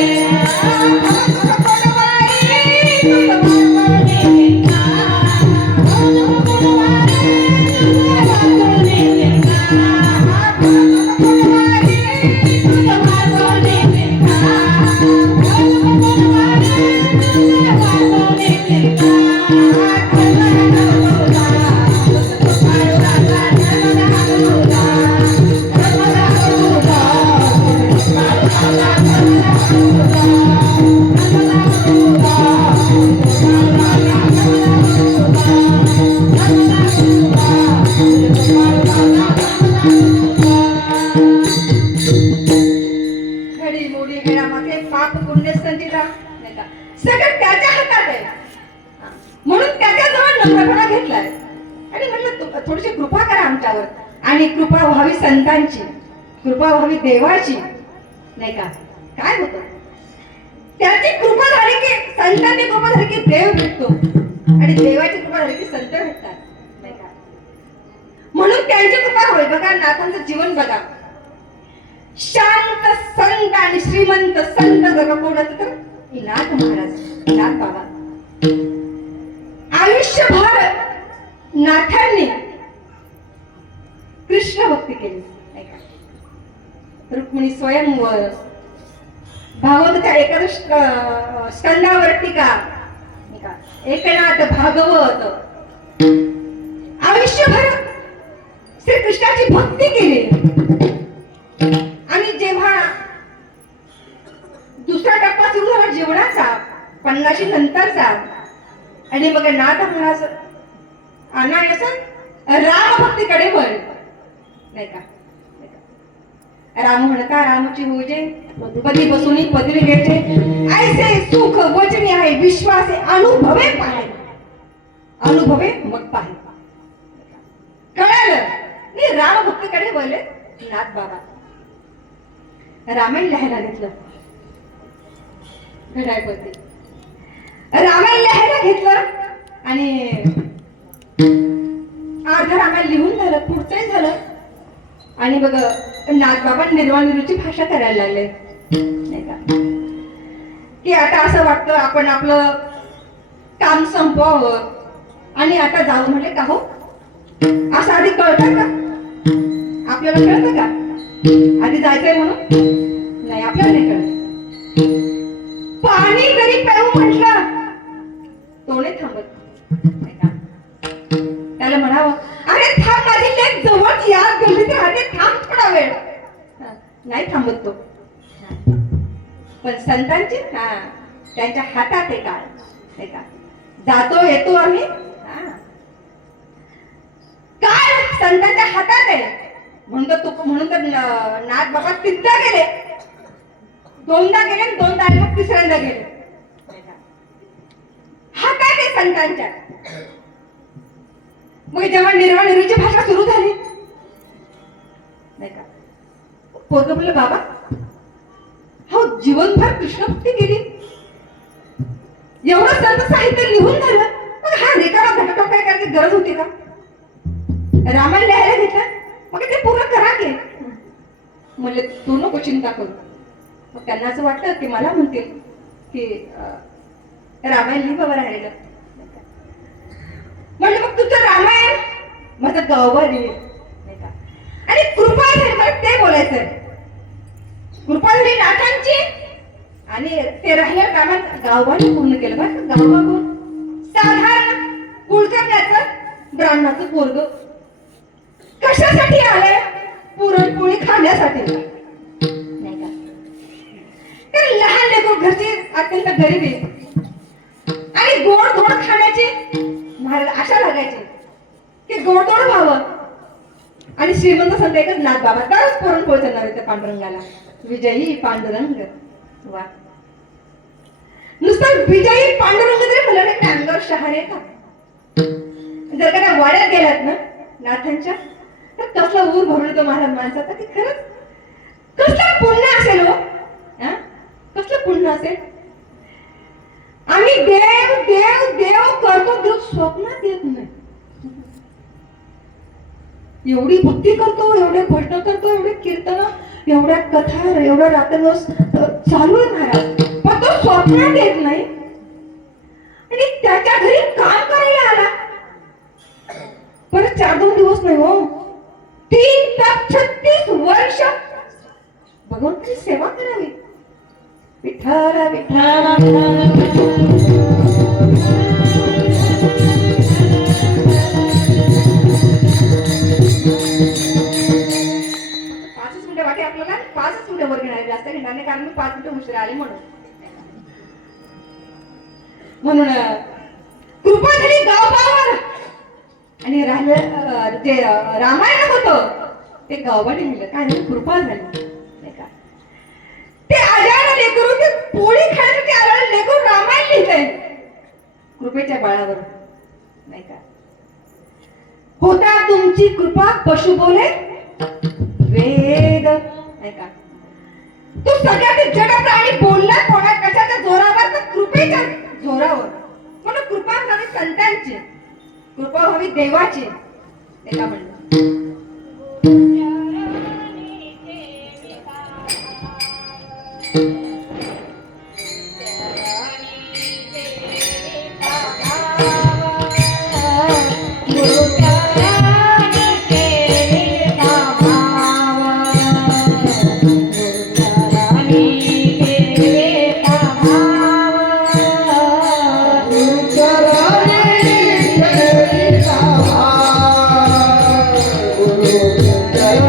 घडी मोडी हेडामागे पाप पुण्य संचिता नाही का. सगळं त्याच्या हातात आहे. म्हणून त्याच्याजवळ नम्रपणा घेतलाय आणि म्हणलं थोडीशी कृपा करा आमच्यावर. आणि कृपा व्हावी संतांची, कृपा व्हावी देवाची नाही का. काय होतं त्याची कृपा झाली की, संतांची कृपा झाली की देव भेटतो आणि देवाची कृपा झाली की संत भेटतात नाही का. म्हणून त्यांची कृपा होय. बघा नाथांचं जीवन बघा. शांत संत आणि श्रीमंत संत जग कोणाचं तर नाथ महाराज, नाथ बाबा. आयुष्यभर नाथांनी कृष्ण भक्ती केली नाही का. रुक्मिणी स्वयंवर, भागवताच्या एकादश स्कंदावर टीका नाही का, एकनाथ भागवत. आयुष्यभर श्रीकृष्णाची भक्ती केली. आणि जेव्हा दुसरा टप्पा सुरू झाला जीवनाचा 50 नंतरचा आणि मग नाथ महाराज अनायासन राम भक्तीकडे वळ नाही का. राम म्हणता रामची होजे पदी बसून पदरी घ्यायचे ऐसे सुख वचनी आहे विश्वासे अनुभवे पाहे, अनुभवे मग पाहे. कळालं नाही. राम भक्तीकडे वळले नाथ बाबा. रामायण लिहायला घेतलं घड्याळपती. रामायण लिहायला घेतलं आणि अर्ध रामायण लिहून झालं, पुढचंही झालं. आणि बघ नाथबाबा निर्वाण निरूची भाषा करायला लागले नाही का. की आता असं वाटतं आपण आपलं काम संपवावं आणि आता जाऊ म्हणले का हो. असं आधी कळतं का आपल्याला, कळतं का आधी जायचंय म्हणून नाही, आपल्याला नाही कळत. पाणी कोणी जरी पेऊ म्हटलं तो नाही थांबत. नाही का? त्याला म्हणावं, अरे थांब, माझी लेक जवळ या गल्लीत राहते, थांब थोडा वेळ. नाही थांबत तो. पण संतांची त्यांच्या हातात आहे काळ. नाही का? जातो येतो आम्ही. काळ संतांच्या हातात आहे. म्हणून तर नाथ बाबा तिथं गेले, दोनदा गेले, दोनदा आले, मग तिसऱ्यांदा गेले. हातात आहे संतांच्या. मग जेव्हा निर्वाण निर्वीची भाषा सुरू झाली, नाही का, पोरगं म्हणलं, बाबा हो जीवनभर कृष्णभक्ती केली, एवढं संत साहित्य लिहून झालं, मग हा रेखावा घटका काय करायची गरज होती का? रामायण लिहायला घेतलं, मग ते पूर्ण करा की. म्हणले तू नको चिंता करू. मग त्यांना असं वाटतं की मला म्हणतील की रामायण लिहि बाबा राहिलं. म्हणलं मग तुझं रामायण माझं गावभर लिहि. आणि कृपा झाली, मला ते बोलायचंय. कृपा झाली नाथांची, आणि ते राहिलं कामात गावभाने पूर्ण केलं. बरं गावभर साधारण कुलकर्ण्याचं ब्राह्मणाचं पोरग कशासाठी आलंय? पुरणपोळी खाण्यासाठी. नाही का? तर लहान लेकरू, घरची अत्यंत गरिबी आणि गोड गोड खाण्याची महाराज आशा लागायची की गोड गोड व्हावं. आणि श्रीमंत संत एकच नाथ बाबा तरच पुरणपोळी चढणार आहे त्या पांडुरंगाला. विजयी पांडुरंग. वा, नुसतं विजयी पांडुरंग जरी म्हणलं ना, अंगावर शहारे येतात. जर का त्या वाड्यात गेलात ना नाथांच्या, तर कसला ऊर भरून येतो महाराज माणसाचा, की खरंच कसलं पुण्य असेल हो. कसलं पुण्य असेल. आम्ही देव देव देव करतो, देव स्वप्नात येत नाही. एवढी भक्ती करतो, एवढे भजन करतो, एवढे कीर्तन, एवढ्या कथा, एवढा रात्रदिवस चालू आहे महाराज, पण तो स्वप्नात येत नाही. आणि त्याच्या घरी काम करायला आला. परत 4-2 दिवस नाही हो, 336 वर्ष भगवंताची सेवा करावी. विठ्ठल विठ्ठल. वाटे आपल्याला 5 मिनिटं वर घेणार, जास्त घेणार नाही, कारण मी 5 मिनिटं उशिरा आले म्हणून. कृपा झाली गावबावर. आणि राहिलं जे रामायण होतं ते गावबाने लिहिलं. काय झालं? कृपा झाली. नाही का? ते आजारा लेकरू, ते पोळी खाण्यासाठी आलेलं लेकरू रामायण लिहिलंय कृपेच्या बाळावर. नाही का? होता तुमची कृपा पशु बोले वेद. नाही का? तो सगळ्यात जड प्राणी बोलला कोणा कशाच्या जोरावर? तर कृपेच्या जोरावर. म्हणून कृपा व्हावी संतांची, कृपा व्हावी देवाची. ते का म्हणलं? जय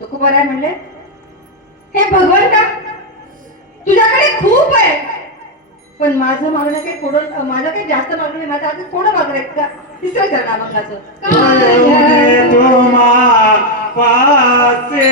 तुकोबाराय म्हणले, हे भगवंता, तुझ्याकडे खूप आहे, पण माझं मागणं काही थोडं, माझं काही जास्त मागणं नाही, माझं आता थोडं मागणं आहे का? तिसरं चरणामंगलाचं येऊने तुम्हा पासे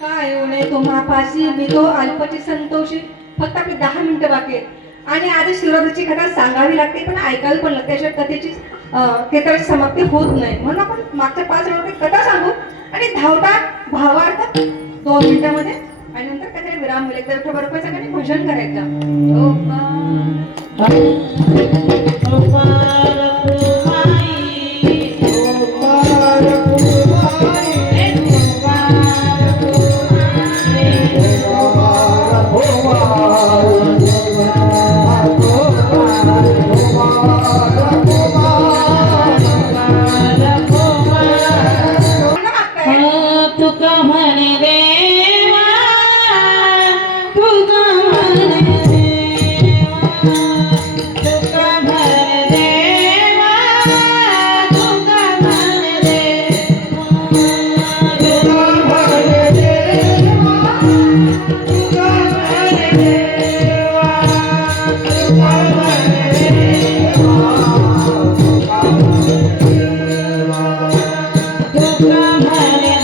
काय येऊने तुम्हापाशी मी तो अल्पची संतोषी, फक्त आपली 10 मिनिटं बाकी आहेत. आणि आज शिवरात्रीची कथा सांगावी लागते, पण ऐकायला पण लागते. त्याशिवाय कथेची केतराची समाप्ती होत नाही. म्हणून आपण मागच्या 5 मिनिटात कथा सांगू आणि धावता भावार्थ 2 मिनिटांमध्ये, आणि नंतर कथेला विराम होईल. एकदा बरोबर सगळ्यांनी भजन करायचं. तुका म्हणे देवा, तुका म्हणे देवा, तुका म्हणे देवा, तुका म्हणे देवा, तुका म्हणे देवा, तुका म्हणे देवा, तुका म्हणे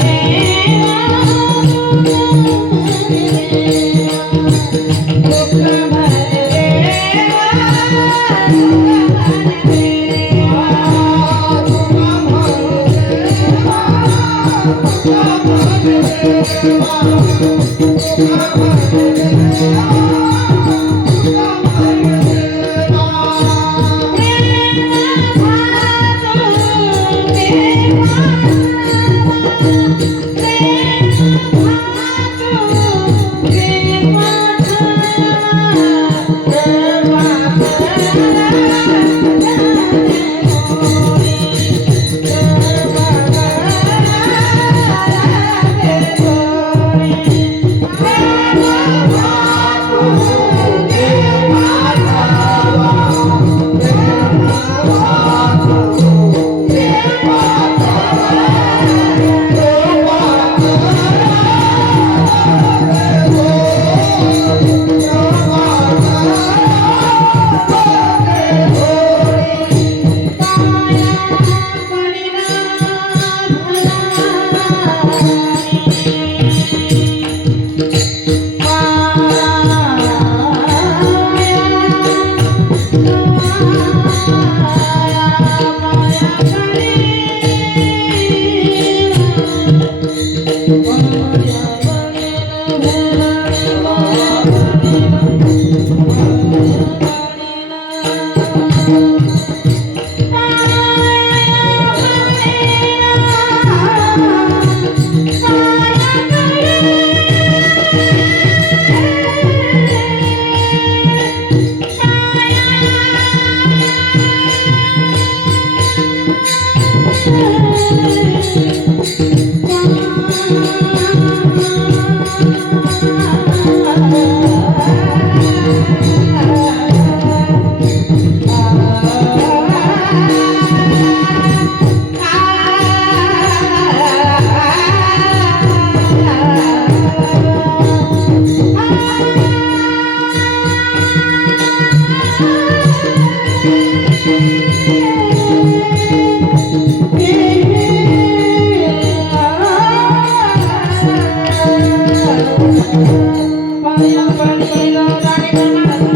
पाया पडलेलो राणी गणाला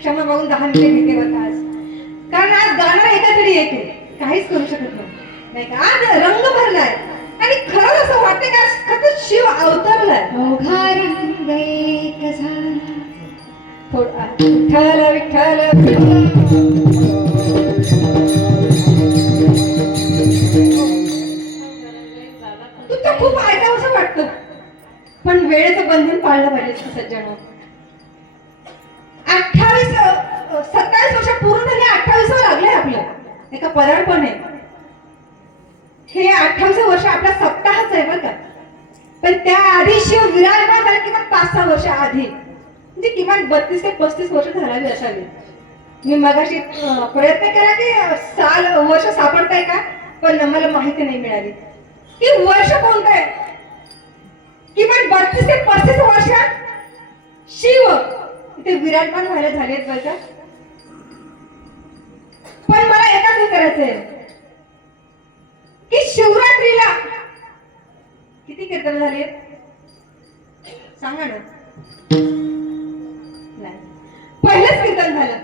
क्षमा मागून 10 मिनिटे घेते बघा आज. कारण आज गाणं एका तरी येते, काहीच करू शकत नाही का. आज रंग भरलाय आणि खरंच असं वाटतंय का खरंच शिव अवतरलाय. ओघा रंग एक झाला विठ्ठल विठ्ठल तुमचं खूप ऐकावंसं वाटतं, पण वेळेचं बंधन पाळलं पाहिजे सज्जनो. 27 वर्ष पूर्ण झाली, 28 लागले आपलं एका पदार्पण आहे. हे 28 वर्ष आपला सप्ताहच आहे बरं का. पण त्या आधी शिव विराजमान झाले किमान 5-6 वर्ष आधी, म्हणजे किमान 32 ते 35 वर्ष झाली असावी. मी मगाशी प्रयत्न केला की वर्ष सापडताय का, पण मला माहिती नाही मिळाली की वर्ष कोणतं आहे. किमान 32 ते 35 वर्ष शिव इथे विराजमान व्हायला झालेत बरं का. पण मला एकच विचारायचंय की शिवरात्रीला किती कीर्तन झाले सांगा ना. नाही, पहिल्या कीर्तन झालं.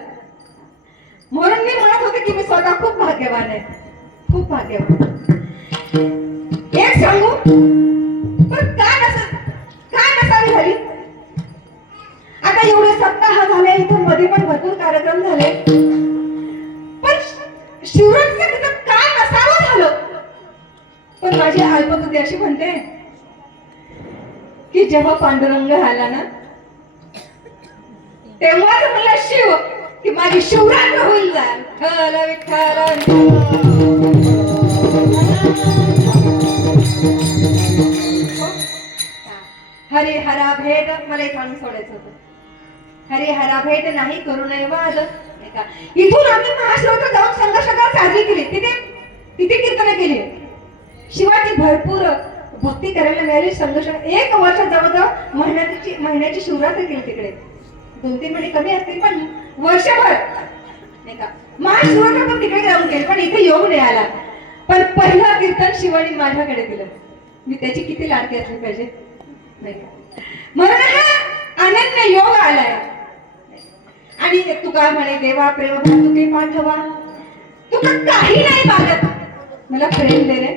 म्हणून मी म्हणत होते की मी स्वतः खूप भाग्यवान आहे, खूप भाग्यवान. एक सांगू, पण काय नसावी झाली. आता एवढे सप्ताह झाले, इथून मध्ये पण भरपूर कार्यक्रम झाले, पण शिवरात्रीचं तिथं काय नसावं झालं. पण माझी अल्पबुद्धी अशी म्हणते की जेव्हा पांडुरंग आला ना, तेव्हाच मला शिव की माझी शिवरात्र होईल जाईल. हरिहरा भेद मला एक सांगून सोडायचं होतं. हरिहरा भेद नाही करू नये वाद. इथून आम्ही महाश्रोत्र जाऊन संघर्षगार साजरी केली, तिथे कीर्तन केली. शिवाची भरपूर भक्ती करायला मिळाली. संघर्ष 1 वर्ष जवळजवळ महिन्याची शिवरात्री केली तिकडे. 2-3 महिने कमी असतील, पण वर्षभर नाही का महाशिवरात्र पण तिकडे जाऊन केली, पण इथे योग नाही आला. पण पहिलं कीर्तन शिवानी माझ्याकडे दिलं. मी त्याची किती लाडकी असली पाहिजे नाही का. म्हणून हा अनन्य योग आलाय. आणि तुका म्हणे देवा प्रेम भातुके पाठवा. तुका काही नाही मागत, मला प्रेम दे रे,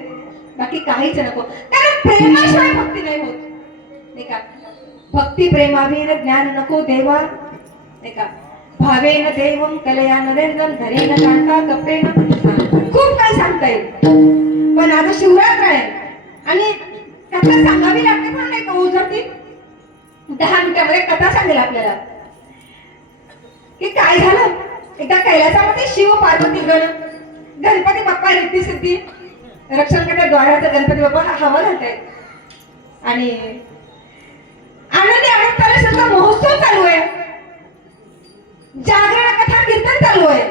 बाकी काहीच नको. कारण प्रेमाशिवाय भक्ती नाही होत नाही का. भक्ती प्रेमावीर ज्ञान नको देवा नाही का. भावेन देवम कलया नरेंद्रम धरेन कांता कपडेन. खूप काही सांगता येईल, पण आता शिवरात्र आहे आणि कथा सांगावी लागते. पण नाही का ओझरती 10 मिनिटामध्ये कथा सांगेल आपल्याला की काय झालं. एकदा कैलासामध्ये शिव पार्वती गणपती बाप्पा रिद्धी सिद्धी रक्षण करतात. द्वाराचा गणपती बाप्पा हवा घालतायत आणि आनंदी अनंताला महोत्सव चालू आहे. जागरण कथा कीर्तन चालू आहे,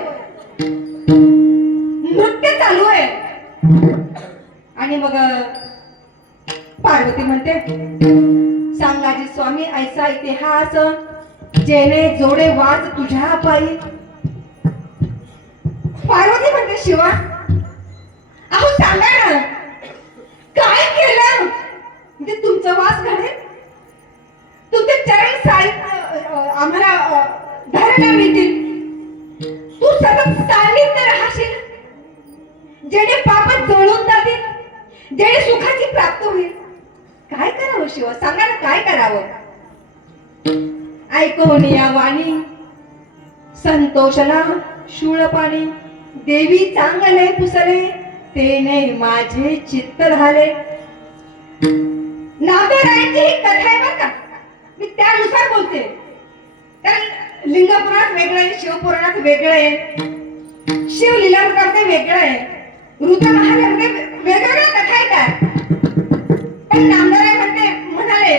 नृत्य चालू आहे. आणि मग पार्वती म्हणते सांगाजी स्वामी ऐसा इतिहास जेने जोडे वाच तुझ्या पायी. पार्वती म्हणते शिवा अहो सांगा ना काय केलं म्हणजे तुमचं वास घडे, तुमचे चरण साई आम्हाला धारायला मिळतील. तू सतत सान्निध्य राहशील, जेणे पाप जळून जातील, जेणे सुखाची प्राप्त होईल. काय करावं शिवा सांगा ना काय करावं. ऐकून या वाणी संतोषला शूळ पाणी. देवी चांगले पुसले तेने माझे चित्त झाले. नामदेवरायांची ही कथा आहे बरं का, मी त्यानुसार बोलते. कारण लिंगपुराणात वेगळं आहे, शिवपुराणात वेगळं आहे, शिवलीलामध्ये वेगळं आहे, रुद्रमहारामध्ये वेगवेगळ्या कथा येतात. पण नामदेवराय म्हणाले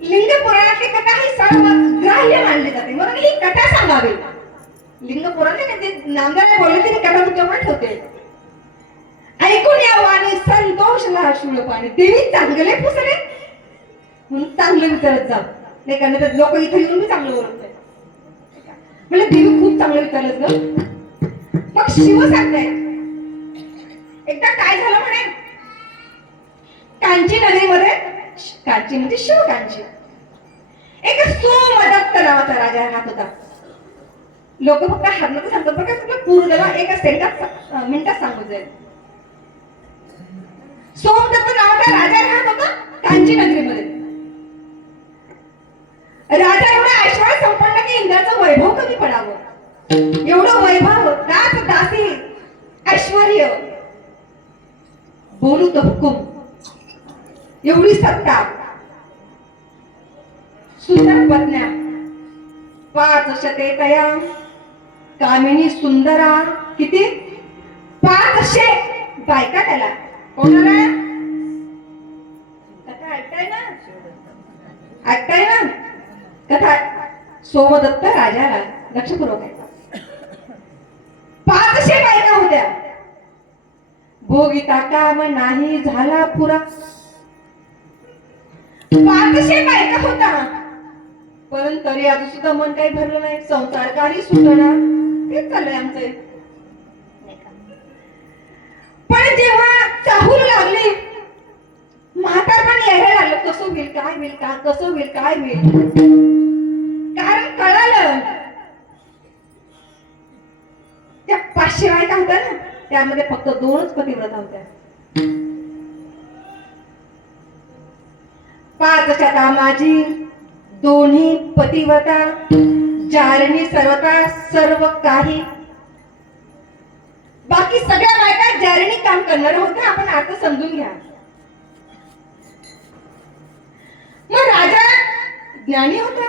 लिंग पुराणातली कथा ही सर्व ग्राह्य मानली जाते, म्हणून ही कथा सांगावी. लिंग पुराण म्हणजे नामदेवराय बोलले तरी कथा तुमच्यावर ठेवते. ऐकून या वाणी संतोषला शूळ पाणी. देवी चांगले पुसले म्हणून चांगलं विचारत जा नाही का, तर लोक इथे येऊन मी चांगलं बोलतोय म्हणजे देवी खूप चांगलं विचारत ग. मग शिव सांगताय एकदा काय झालं म्हणे कांची नगरीमध्ये, कांची म्हणजे शिवकांची, एक सोमदत्त नावाचा राजा राहत होता. लोक फक्त हात सांगतात पण काय पूर्ण त्याला एका मिनिटात सांगू जाईल. सोमदत्त नावाचा राजा राहत होता कांची नगरीमध्ये. राजा एवढा ऐश्वर्य संपन्न की इंद्राचं वैभव कमी पडावं, एवढं वैभव, दास दासी, ऐश्वर्य, बोलू तो हुकुम, एवढी सत्ता, सुंदर पत्न्या 500 तया, कामिनी सुंदरा, किती 500 बायका त्याला. कोणाला कथा ऐकताय ना कथा सोमदत्त राजाला लक्षपूर्वक ऐका. 500 बायका होत्या. भोगिता काम नाही झाला पुरा. 500 बायका होता, परंतु तरी अजून सुद्धा मन काही भरलं नाही, संसार काही सुटणार, तेच चाललंय आमचं. पण जेव्हा चाहूल लागली, म्हातारपण यायला लागलं, कसं होईल काय होईल, कसं होईल काय होईल. कारण कळालं त्यामध्ये फक्त 2च पतिव्रता होत्या. 5 कामाची दोन्ही पतिव्रता, जारणी सर्वता सर्व काही. बाकी सगळ्या बायका जारणी काम करणार होत्या. आपण आता समजून घ्या. मग राजा ज्ञानी होता,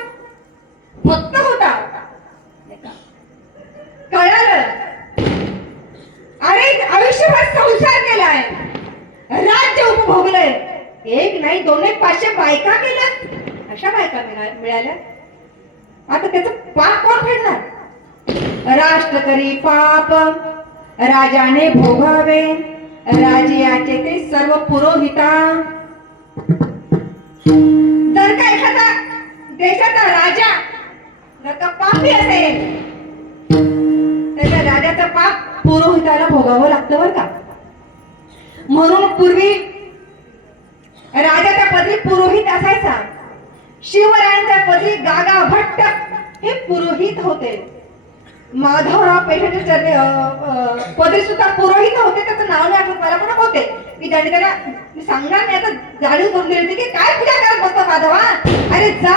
भक्त होता. कळालं, अरे आयुष्यभर संसार केलाय, राज्य उपभोगलंय, 1 नाही 2 नाही 500 बायका केल्या. अशा बायका मिळाल्या. आता त्याचं पाप कोण फेडणार? राष्ट्र करी पाप राजाने भोगावे, राजियाचे ते सर्व पुरोहिता. जर का एखादा देशाचा राजा जर का पापी असेल, तर त्या राजाचं पाप पुरोहिताला भोगावं लागतं बरं का. म्हणून पूर्वी राजाच्या पदरी पुरोहित असायचा. शिवरायांच्या पदरी गागा भट्ट हे पुरोहित होते. माधवराव पेशवेच्या पदरी सुद्धा पुरोहित होते. त्याचं नाव नाही आठवत मला, पण होते. मी त्याला मी सांगणार नाही, आता जाणीव करून दिली होती की काय पूजा करत बसतो माधवा. अरे जा,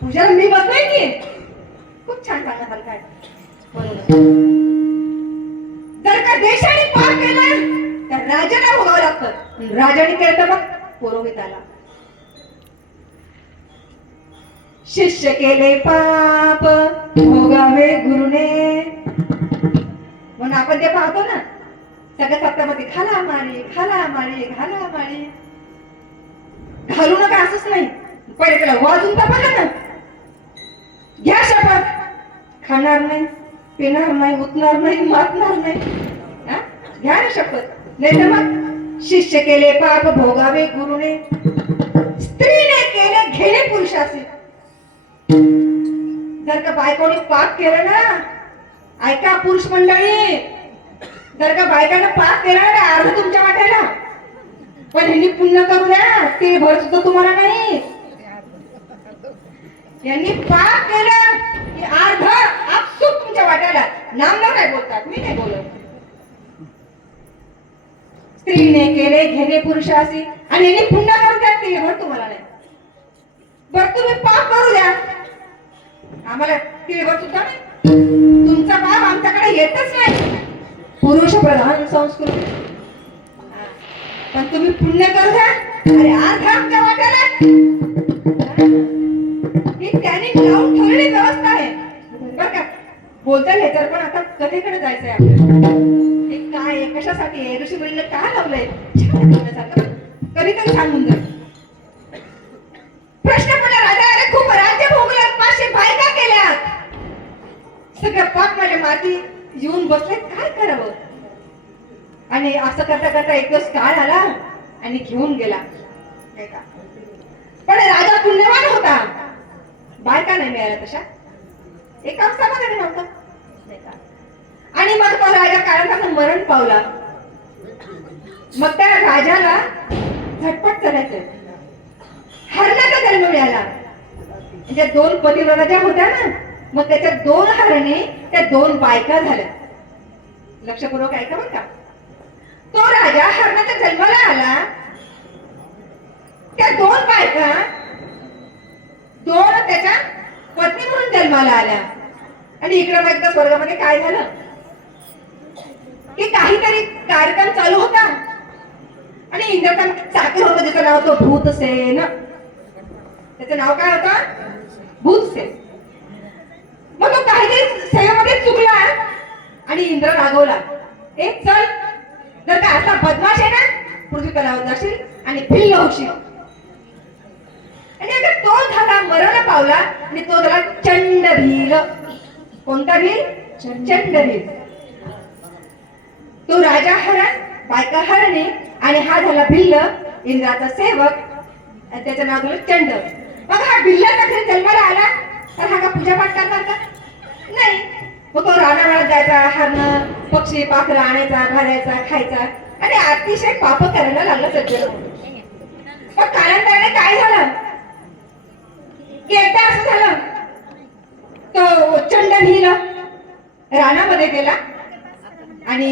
पूजाला मी बसलोय की. खूप छान सांगण्यासारखं आहे. जर का देशाने पाप केला तर राजाला भोगावं लागतं. राजाने केलं तर मग पुरोहिताला. शिष्य केले पाप भोगावे गुरुने. म्हणून आपण ते पाहतो ना सगळ्या सप्ताहामध्ये खाला मारी खाला मारी घाला मारी. घालू नका असंच नाही, पहिले त्याला वाजून तर बघा ना. घ्या शपथ, खाणार नाही, पिणार नाही, उतणार नाही, मातणार नाही. घ्या ना शपथ. नाही तर मग शिष्य केले पाप भोगावे गुरुने, स्त्रीने केले घेणे पुरुषाचे. जर का बायकोने पाप केलं ना, ऐका पुरुष मंडळी, जर का बायकानं पाप केला ना अर्ध तुमच्या वाट्याला, पण ह्यांनी पुण्य करू द्या ते भर सुद्धा तुम्हाला नाही. यांनी पाप केलं की अर्ध आपसूक तुमच्या वाट्याला. नाम न काय बोलतात, मी नाही बोलत. स्त्रीने केले घेणे पुरुषाशी आणि यांनी पुण्य करू द्या ते भर तुम्हाला नाही. बरं तुम्ही पाप करू द्या, आम्हाला तिळभर सुद्धा नाही. तुमचा पाप आमच्याकडे येतच नाही. पुरुष प्रधान संस्कृती. पण तुम्ही पुण्य करू द्या, अरे अर्धा आमच्या वाट्याला. ही त्यांनी लावून ठेवलेली व्यवस्था आहे बरं का. बोलता येईल तर पण आता कथेकडे जायचंय आपल्याला. हे काय आहे, कशासाठी आहे, ऋषी मुनींना काय लावलंय, कधीतरी सांगून जाईल. प्रश्न पडला राजा, अरे खूप राज्य भोगलं, 500 बायका केल्यात, सगळं पाप माझ्या माती येऊन बसले, काय करावं. आणि असं करता करता एक दिवस काळ आला आणि घेऊन गेला. पण राजा पुण्यवान होता, बायका नाही मिळाल्या तशा. एका समाधानी नव्हता. आणि मग तो राजा काळाचा मरण पावला. मग त्या राजाला झटपट करायचंय, हरणाचा जन्म मिळाला. म्हणजे 2 पतिव्रता ज्या होत्या ना, मग त्याच्या 2 हरणे त्या 2 बायका झाल्या. लक्षपूर्वक ऐका बरं का. तो राजा हरणाच्या जन्माला आला, त्या 2 बायका 2 त्याच्या पत्नी म्हणून जन्माला आल्या. आणि इकडे मग एकदा स्वर्गामध्ये काय झालं की काहीतरी कार्यक्रम चालू होता आणि इंद्राचा चाकर होतं, ज्याचं नाव होतं भूतसेन. त्याचं नाव काय होतं? भूतसेन. मग तो काहीतरी सेवेमध्ये चुकला आणि इंद्र रागवला. एक चल, जर का असा बदमाश आहे ना, पृथ्वी तलावर जाशील आणि भिल्ल होशील. आणि आता तो झाला मरण पावला आणि तो झाला चंडभील. कोणता भील? चंडभील. तो राजा हरण, बायका हरणे आणि हा झाला भिल्ल, इंद्राचा सेवक. त्याचं नाव झालं चंड. मग हा भिल्लाचा घरी जन्माला आला तर हा का पूजापाठ करणार का? नाही. मग तो रानावळात जायचा, हरण पक्षी पाखरं आणायचा, घालायचा, खायचा आणि अतिशय पाप करायला लागला सज्जन. मग कालांतराने काय झालं की एकदा असं झालं, तो चंड भिल रानामध्ये गेला आणि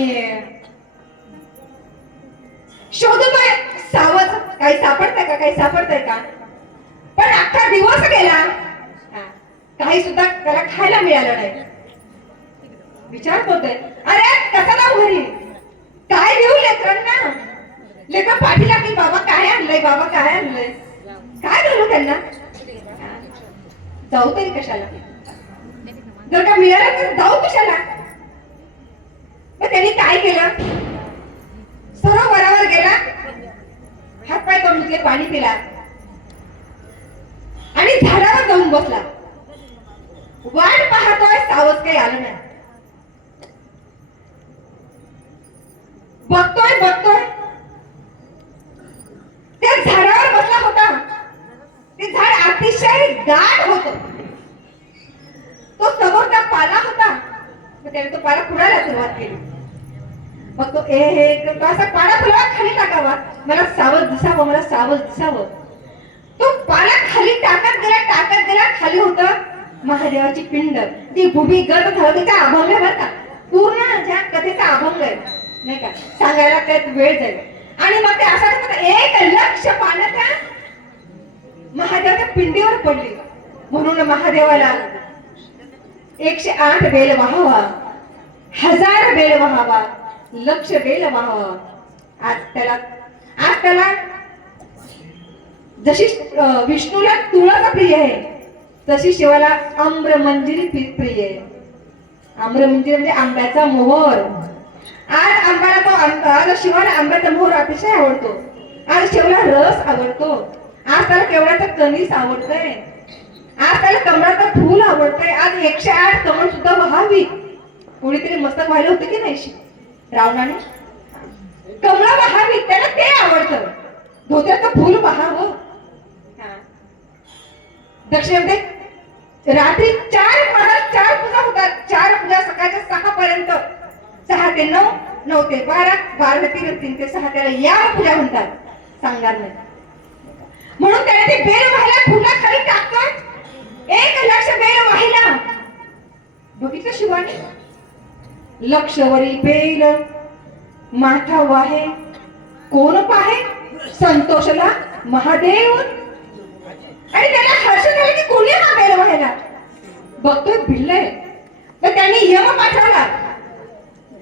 शोधतोय सावध, काही सापडतंय का, काही सापडतंय का. पण अख्खा दिवस गेला, हा, काही सुद्धा त्याला खायला मिळालं नाही. विचार करतोय, अरे कसा जाऊ घरी, काय देऊ लेकरांना. लेकर पाठी लागली, बाबा काय आणलंय, बाबा काय आणलंय, काय घालू त्यांना. जाऊ तरी कशाला, जर का मिळालं तर जाऊ कशाला. मग त्यांनी काय केलं, सरोवरावर गेला, हातपाय तोंड धुतले, पाणी पिला आणि झाडावर जाऊन बसला. वाट पाहतोय, सावध काही आलं नाही. बघतोय बघतोय, त्या झाडावर बसला होता. ते झाड अतिशय दाट होत. तो समोरचा पाला होता, त्याने तो पाला खुडायला सुरुवात केली. मग तो तो असा पाला फुलवा खाली टाकावा, मला सावध दिसावं, मला सावध दिसावं. तो पाला खाली टाकत गेला, खाली होत महादेवाची पिंड. ती भूमिगत धरतीचा अभंग आहे बरं का, पूर्ण ज्या कथेचा अभंग आहे नाही का, सांगायला काही वेळ जाईल. आणि मग ते असं एक लक्ष पानं त्या महादेवाच्या पिंडीवर पडली. म्हणून महादेवाला 108 बेल वाहावा, 1000 बेल वाहावा, लक्ष बेल वाहावा. आज त्याला जशी विष्णूला तुळस प्रिय आहे, तशी शिवाला आम्रमंजिरी प्रिय आहे. आम्रमंजिरी म्हणजे आंब्याचा मोहर. आज शिवाला आंब्याचा मोहर अतिशय आवडतो. आज शिवाला रस आवडतो. आज त्याला केवढ्याचं कणीस आवडतंय. आज त्याला कमळाचं फूल आवडतंय. आज 108 कमळ सुद्धा व्हावी. कोणीतरी मस्तक व्हायला होते की नाही रावणाने, कमळ व्हावी, त्याला ते आवडतं. धोत्याचं फूल व्हावं. दक्षिणेमध्ये रात्री 4 पूजा होतात. 4 पूजा सकाळच्या 6 पर्यंत, 6 ते 9, 9 ते 12, 12 ते 3, 3 ते 6 त्याला या पूजा म्हणतात. सांगणार नाही. म्हणून त्याने ते बेल व्हायला फुला खाली टाकतात. 1 लक्ष बेल व्हायला. बघितलं शिवाने, लक्षवरी बेल माथा वाहे, कोण पाहे संतोषला महादेव. आणि त्याला हर्ष झाला की कोणी हा बेल व्हायला. बघतोय भिल्लय. तर त्यांनी यम पाठवला,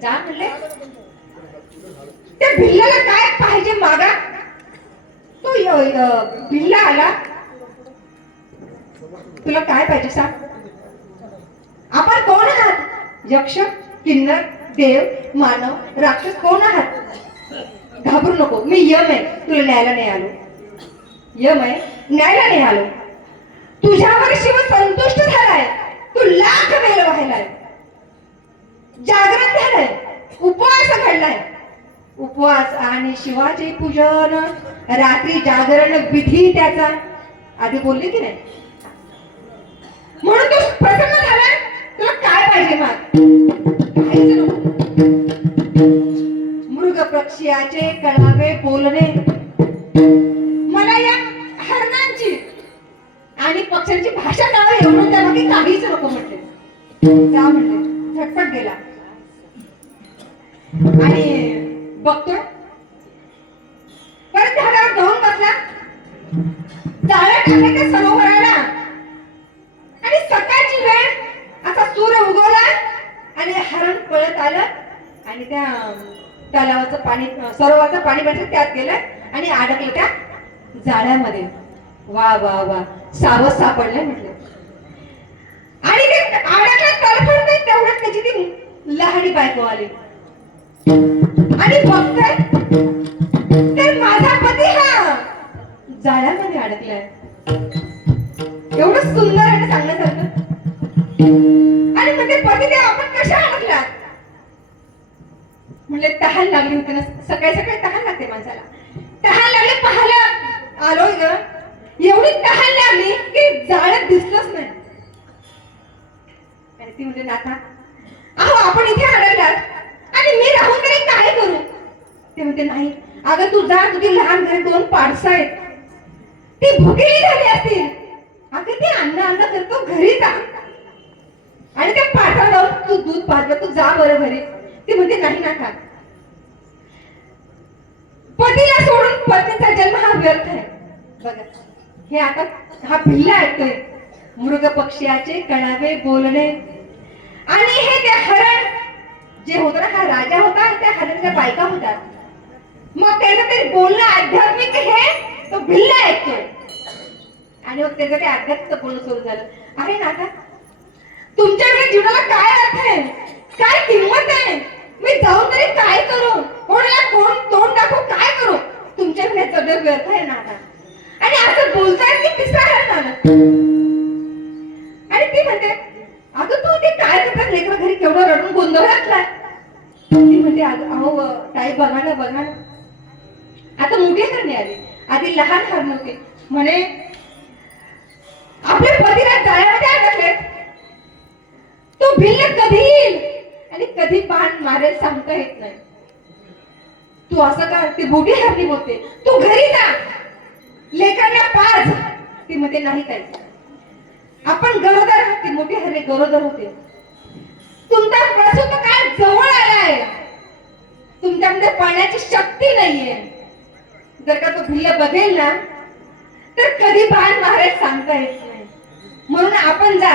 जा म्हणले. त्या भिल्लाला काय पाहिजे मागा. तो भिल्ला आला, तुला काय पाहिजे सांग. आपण कोण आहात, यक्ष, किन्नर, देव, मानव, राक्षस कोण आहात. घाबरू नको, मी यम आहे, तुला न्यायला नाही आलो. यम आहे, न्यायला नाही आलो. तुझ्यावर शिव संतुष्ट झालाय. तू लाख बेल व्हायलाय, जागरण झालंय, उपवास घडलाय. उपवास आणि शिवाचे पूजन, रात्री जागरण विधी त्याचा. आधी बोलले की नाही. म्हणून तू प्रसन्न झालाय. तुला काय पाहिजे माग. मृग पक्षियाचे कळावे बोलणे. मला या हरणांची आणि पक्ष्यांची भाषा कळावी, एवढं त्या बाकी काहीच नको म्हटले. जा म्हणले, झटपट गेला. आणि बघतोय परत झाडावर जाऊन बसला. जाळ्या टाकायच्या सरोवराला. आणि सकाळची वेळ, असा सूर्य उगवला आणि हरण पळत आलं आणि त्या तलावाचं पाणी, सरोवराचं पाणी भेटलं, त्यात गेलं आणि अडकलं त्या जाळ्यामध्ये. वा वा वा, सावध सापडलं म्हटलं. आणि ते अडकलं, तडफडतंय. तेवढ्यात त्याची ती लहानी बायको आली आणि बघतोय तर माझा पती हा जाळ्यामध्ये अडकलाय. एवढं सुंदर आहे सांगण्यासारखं. आणि म्हणजे पती ते आपण कशा अडकला. म्हणजे तहान लागली होती ना, सकाळी सकाळी तहान लागते माणसाला. तहान लागली, पाहायला आलोय ग. एवढी तहान लागली की जाळ्यात दिसलंच नाही. आणि ती म्हणजे नाथा, अहो आपण इथे अडकलात आणि मी राहून तरी काय करू. ते म्हणते नाही अगं, तू जा, तुझी लहान घरी 2 पाडसं आहेत, ती भुकेली झाली असतील. अगं ती अन्न करतो, घरी जा आणि त्या पाठाला जाऊन तू दूध पाजलं, तू जा बरं घरी. ती म्हणते नाही नाका, पतीला सोडून पत्नीचा जन्म हा व्यर्थ आहे. बघा हे आता हा भिल्ला ऐकतोय मृग पक्ष्याचे कळावे बोलणे. आणि हे ते हरण जे होतं ना, हा राजा होता, त्या हरणाच्या बायका होतात. मग त्याचं ते बोलणं आध्यात्मिक हे तो भिल्ला ऐकतोय. आणि मग त्याचं ते आध्यात्मिक बोलणं सुरू झालं. अरे नाथा, तुमच्याकडे जीवनाला काय अर्थ आहे, काय किंमत आहे, मी जाऊन तरी काय करू, कोणाला कोण तोंड दाखवू, काय करू, तुमच्याकडे सगळं व्यर्थ आहे नाथा. आणि असं बोलताय की तिसरा हरण आला. आणि ती म्हणते अगं तू ते काय करतात लेकरं घरी केवढं रडून गोंधळ घातलाय. ती म्हणते अहो ताई बघा ना बघा ना. आता मोठी हरणे आली, आधी लहान हरण होते. म्हणे आपल्या पतीला जाळ्यामध्ये अडकले, तो भिल्ल कधी येईल आणि कधी बाण मारेल सांगता येत नाही. तू असं का, ती मोठी हरणी बोलते, तू घरी जा लेकरांना पाज. ती म्हणते नाही ताई, आपण गरोदर आहोत. ती मोठी हरणी गरोदर होते. तुमचा प्रसूत काळ जवळ आलाय, तुमच्यामध्ये पाण्याची शक्ती नाहीये. जर का तो भिल्ल बघेल ना तर कधी बाण मारेल सांगता येत नाही. म्हणून आपण जा,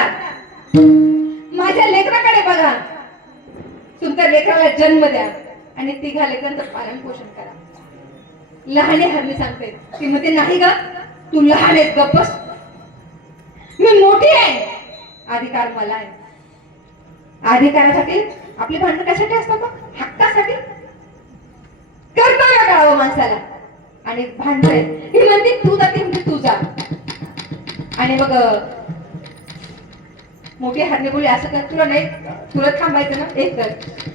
माझ्या लेकराकडे बघा, तुमच्या लेकराला जन्म द्या आणि तिघा लेकरांचं पालन पोषण करा. लहाने हरणी सांगते. ती म्हणते नाही ग, तू लहान आहेस, गप्प बस, मी मोठी आहे, अधिकार मला आहे. अधिकारासाठी आपली भांडणं कशासाठी असतात? हक्कासाठी. कर्तव्य कळावं माणसाला. आणि भांडण ही म्हणते तू जाते, म्हणजे तू जा. आणि मग मोठी हरणी बोलली असं कर, तुला नाही, तुला थांबायचं ना, एक कर,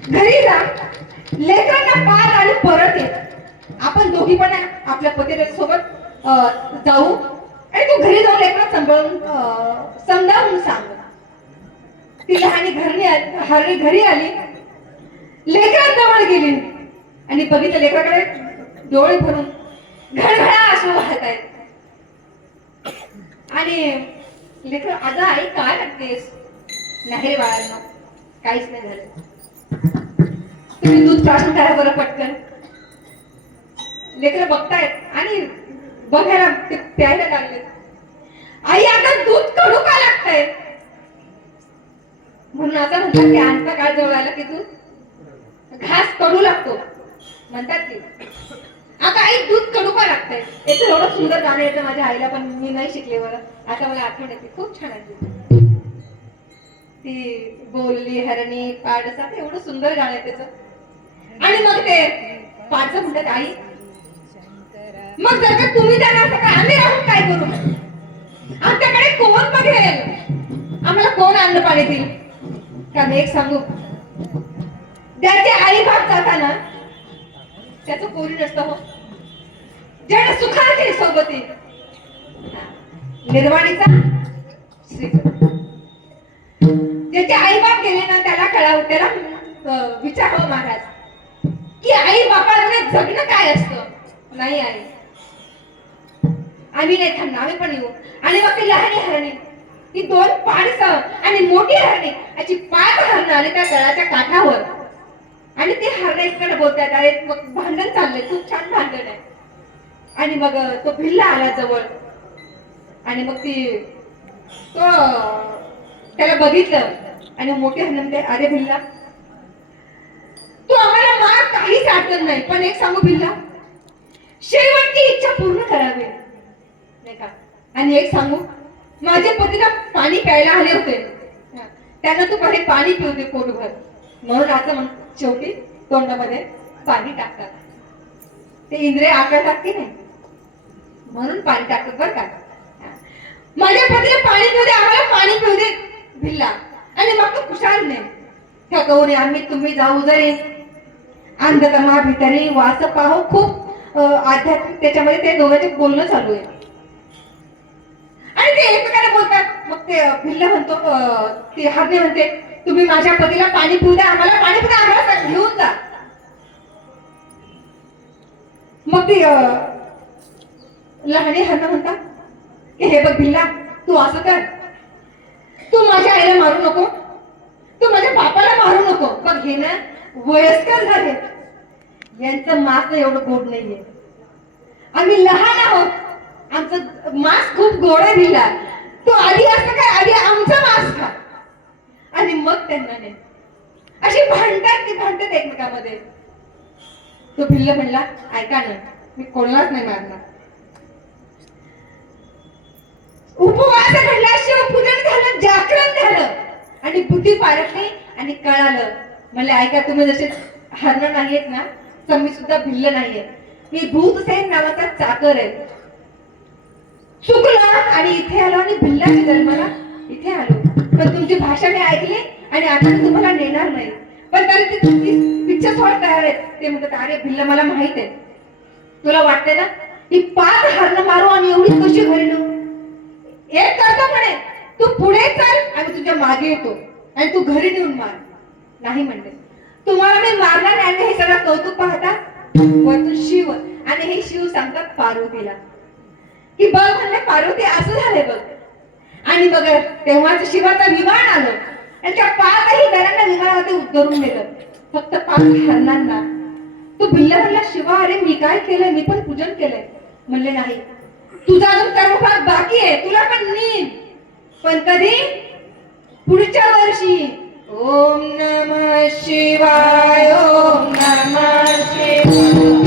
घरी जा, लेकरांना पार आणि परत ये. आपण दोघी पण आपल्या पतीच्या सोबत जाऊ आणि तू घरी जाऊन लेकरांना सांभाळून समजावून सांग. ती लहानी हरणी घरी आली, लेकरांजवळ गेली आणि बघितलं लेकराकडे डोळे भरून घडघडा अश्रू वाहत आहेत. आणि लेकर अगं आई काय लागतेस? नाही रे बाळांना, काहीच नाही झालं, तुम्ही दूध प्राशन करा बरं पटकन. लेकर बघतायत आणि बघायला ते प्यायला लागले. आई आता दूध कडू का लागतंय? म्हणून आता म्हणतात की आणता काळ जवळ आला की दूध घास कडू लागतो म्हणतात की. आता आई दूध कडू का लागतंय? याचं एवढं सुंदर गाणं येतं माझ्या आईला, पण मी नाही शिकले बरं. आता मला आठवण येते, खूप छान आहे ती बोलली हरणी पाडसा, एवढं सुंदर गाणं आहे त्याचं. आणि मग ते पाडसं म्हणतात आई मग जर का तुम्ही जाणार तर आम्ही राहून काय करू? आमच्याकडे कोण बघेल? आम्हाला कोण अन्न पाणी देईल? कारण एक सांगू, ज्याचे आई बाप जाताना त्याचं कोणी नसतं हो. ज्याला सुखाची सोबती निर्वाणीचा ज्याचे आई बाप गेले ना त्याला कळावं, त्याला विचारावं महाराज की आई बापाला जगणं काय असतं. नाही आई, आम्ही नाही थांबणार, आम्ही पण येऊ. आणि मग ती लहानी हरणी, ती दोन पाडस आणि मोठी हरणी अशी 5 हरणं आली त्या तळाच्या काठावर. आणि ती हरणं इकडे बोलतात, अरे मग भांडण चाललंय, खूप छान भांडण आहे. आणि मग तो भिल्ला आला जवळ आणि मग तो त्याला बघितलं आणि मोठी हरण म्हणते, अरे भिल्ला तू आम्हाला मार, काहीच अडचण नाही, पण एक सांगू भिल्ला, शेवटची इच्छा पूर्ण करावी नाही का. आणि एक सांगू, माझ्या पतीला पाणी प्यायला आले होते, त्यांना तू पहिले पाणी पिऊ दे पोटभर. म्हणून असं शेवटी तोंडामध्ये पाणी टाकतात. ते इंद्रिय आकळतात की नाही, म्हणून पाणी टाकतात बरं का. माझ्या पतीला पाणी पिऊ दे, आम्हाला पाणी पिऊ दे भिल्ला. आणि मग तो खुशाल नाही ठकवणे, आम्ही तुम्ही जाऊ जरी अंधतमा भितरी वास पाहो. खूप आध्यात्मिक त्याच्यामध्ये ते दोघांचे बोलणं चालू आहे. आणि ते एकमेकांना बोलतात. मग ते भिल्ला म्हणतो, ती हरणी म्हणते, तुम्ही माझ्या पतीला पाणी पिऊ द्या, आम्हाला पाणी पिऊ द्या, आम्हाला घेऊन जा. मग ती लहानी हरण म्हणतात की हे बघ भिल्ला, तू असं कर, तू माझ्या आईला मारू नको, तू माझ्या बापाला मारू नको. बघ हे ना वयस्कर झाले, यांचं मास एवढं गोड नाहीये. आम्ही लहान आहोत, आमचं मांस खूप गोड आहे भिल्ला. तू आधी असं काय, आधी आमचं मांस खा आणि मग त्यांना नाही. अशी भांडतात, ती भांडतात एकमेकांमध्ये. तो भिल्ल म्हणला, ऐका ना, मी कोणालाच नाही मारणार. उपवास घडला, शिवपूजन झालं, जागरण झालं आणि बुद्धी पारखली आणि कळालं. म्हणले, ऐका, तुम्ही जसे हरण नाहीयेत ना, तर मी सुद्धा भिल्ल नाहीये. मी भूतसेन नावाचा चाकर आहे. चुकलं आणि इथे आलो आणि भिल्लाच्या जन्माला इथे आलो. पण तुमची भाषा मी ऐकली आणि आता मी तुम्हाला नेणार नाही. पण तरी ती पिक्चर सोड तयार आहेत. ते म्हणतात, अरे भिल्ल, मला माहित आहे, तुला वाटते ना की 5 हरण मारू आणि एवढी कशी घरी नेऊ. एक करतो म्हणे, तू पुढे चाल आणि तुझ्या मागे येतो आणि तू घरी नेऊन मार. नाही म्हणते, तुम्हाला मी मारणार नाही. हे सगळं कौतुक पाहता वरतून शिव आणि हे शिव सांगतात पार्वतीला की बघ, म्हणले पार्वती, असं झालंय बघ. आणि बघ, तेव्हाच शिवाचा विमान आलं आणि त्या 5ही घरांना विमानामध्ये उतरून नेलं, फक्त 5 हरणांना. तो भिल्ला म्हणला, शिवा, अरे मी काय केलंय, मी पण पूजन केलंय. म्हणले, नाही, तुझा अजून कर्मफळ बाकी आहे, तुला पण नीन, पण कधी, पुढच्या वर्षी. ओम नमः शिवाय, ओम नमः शिवाय.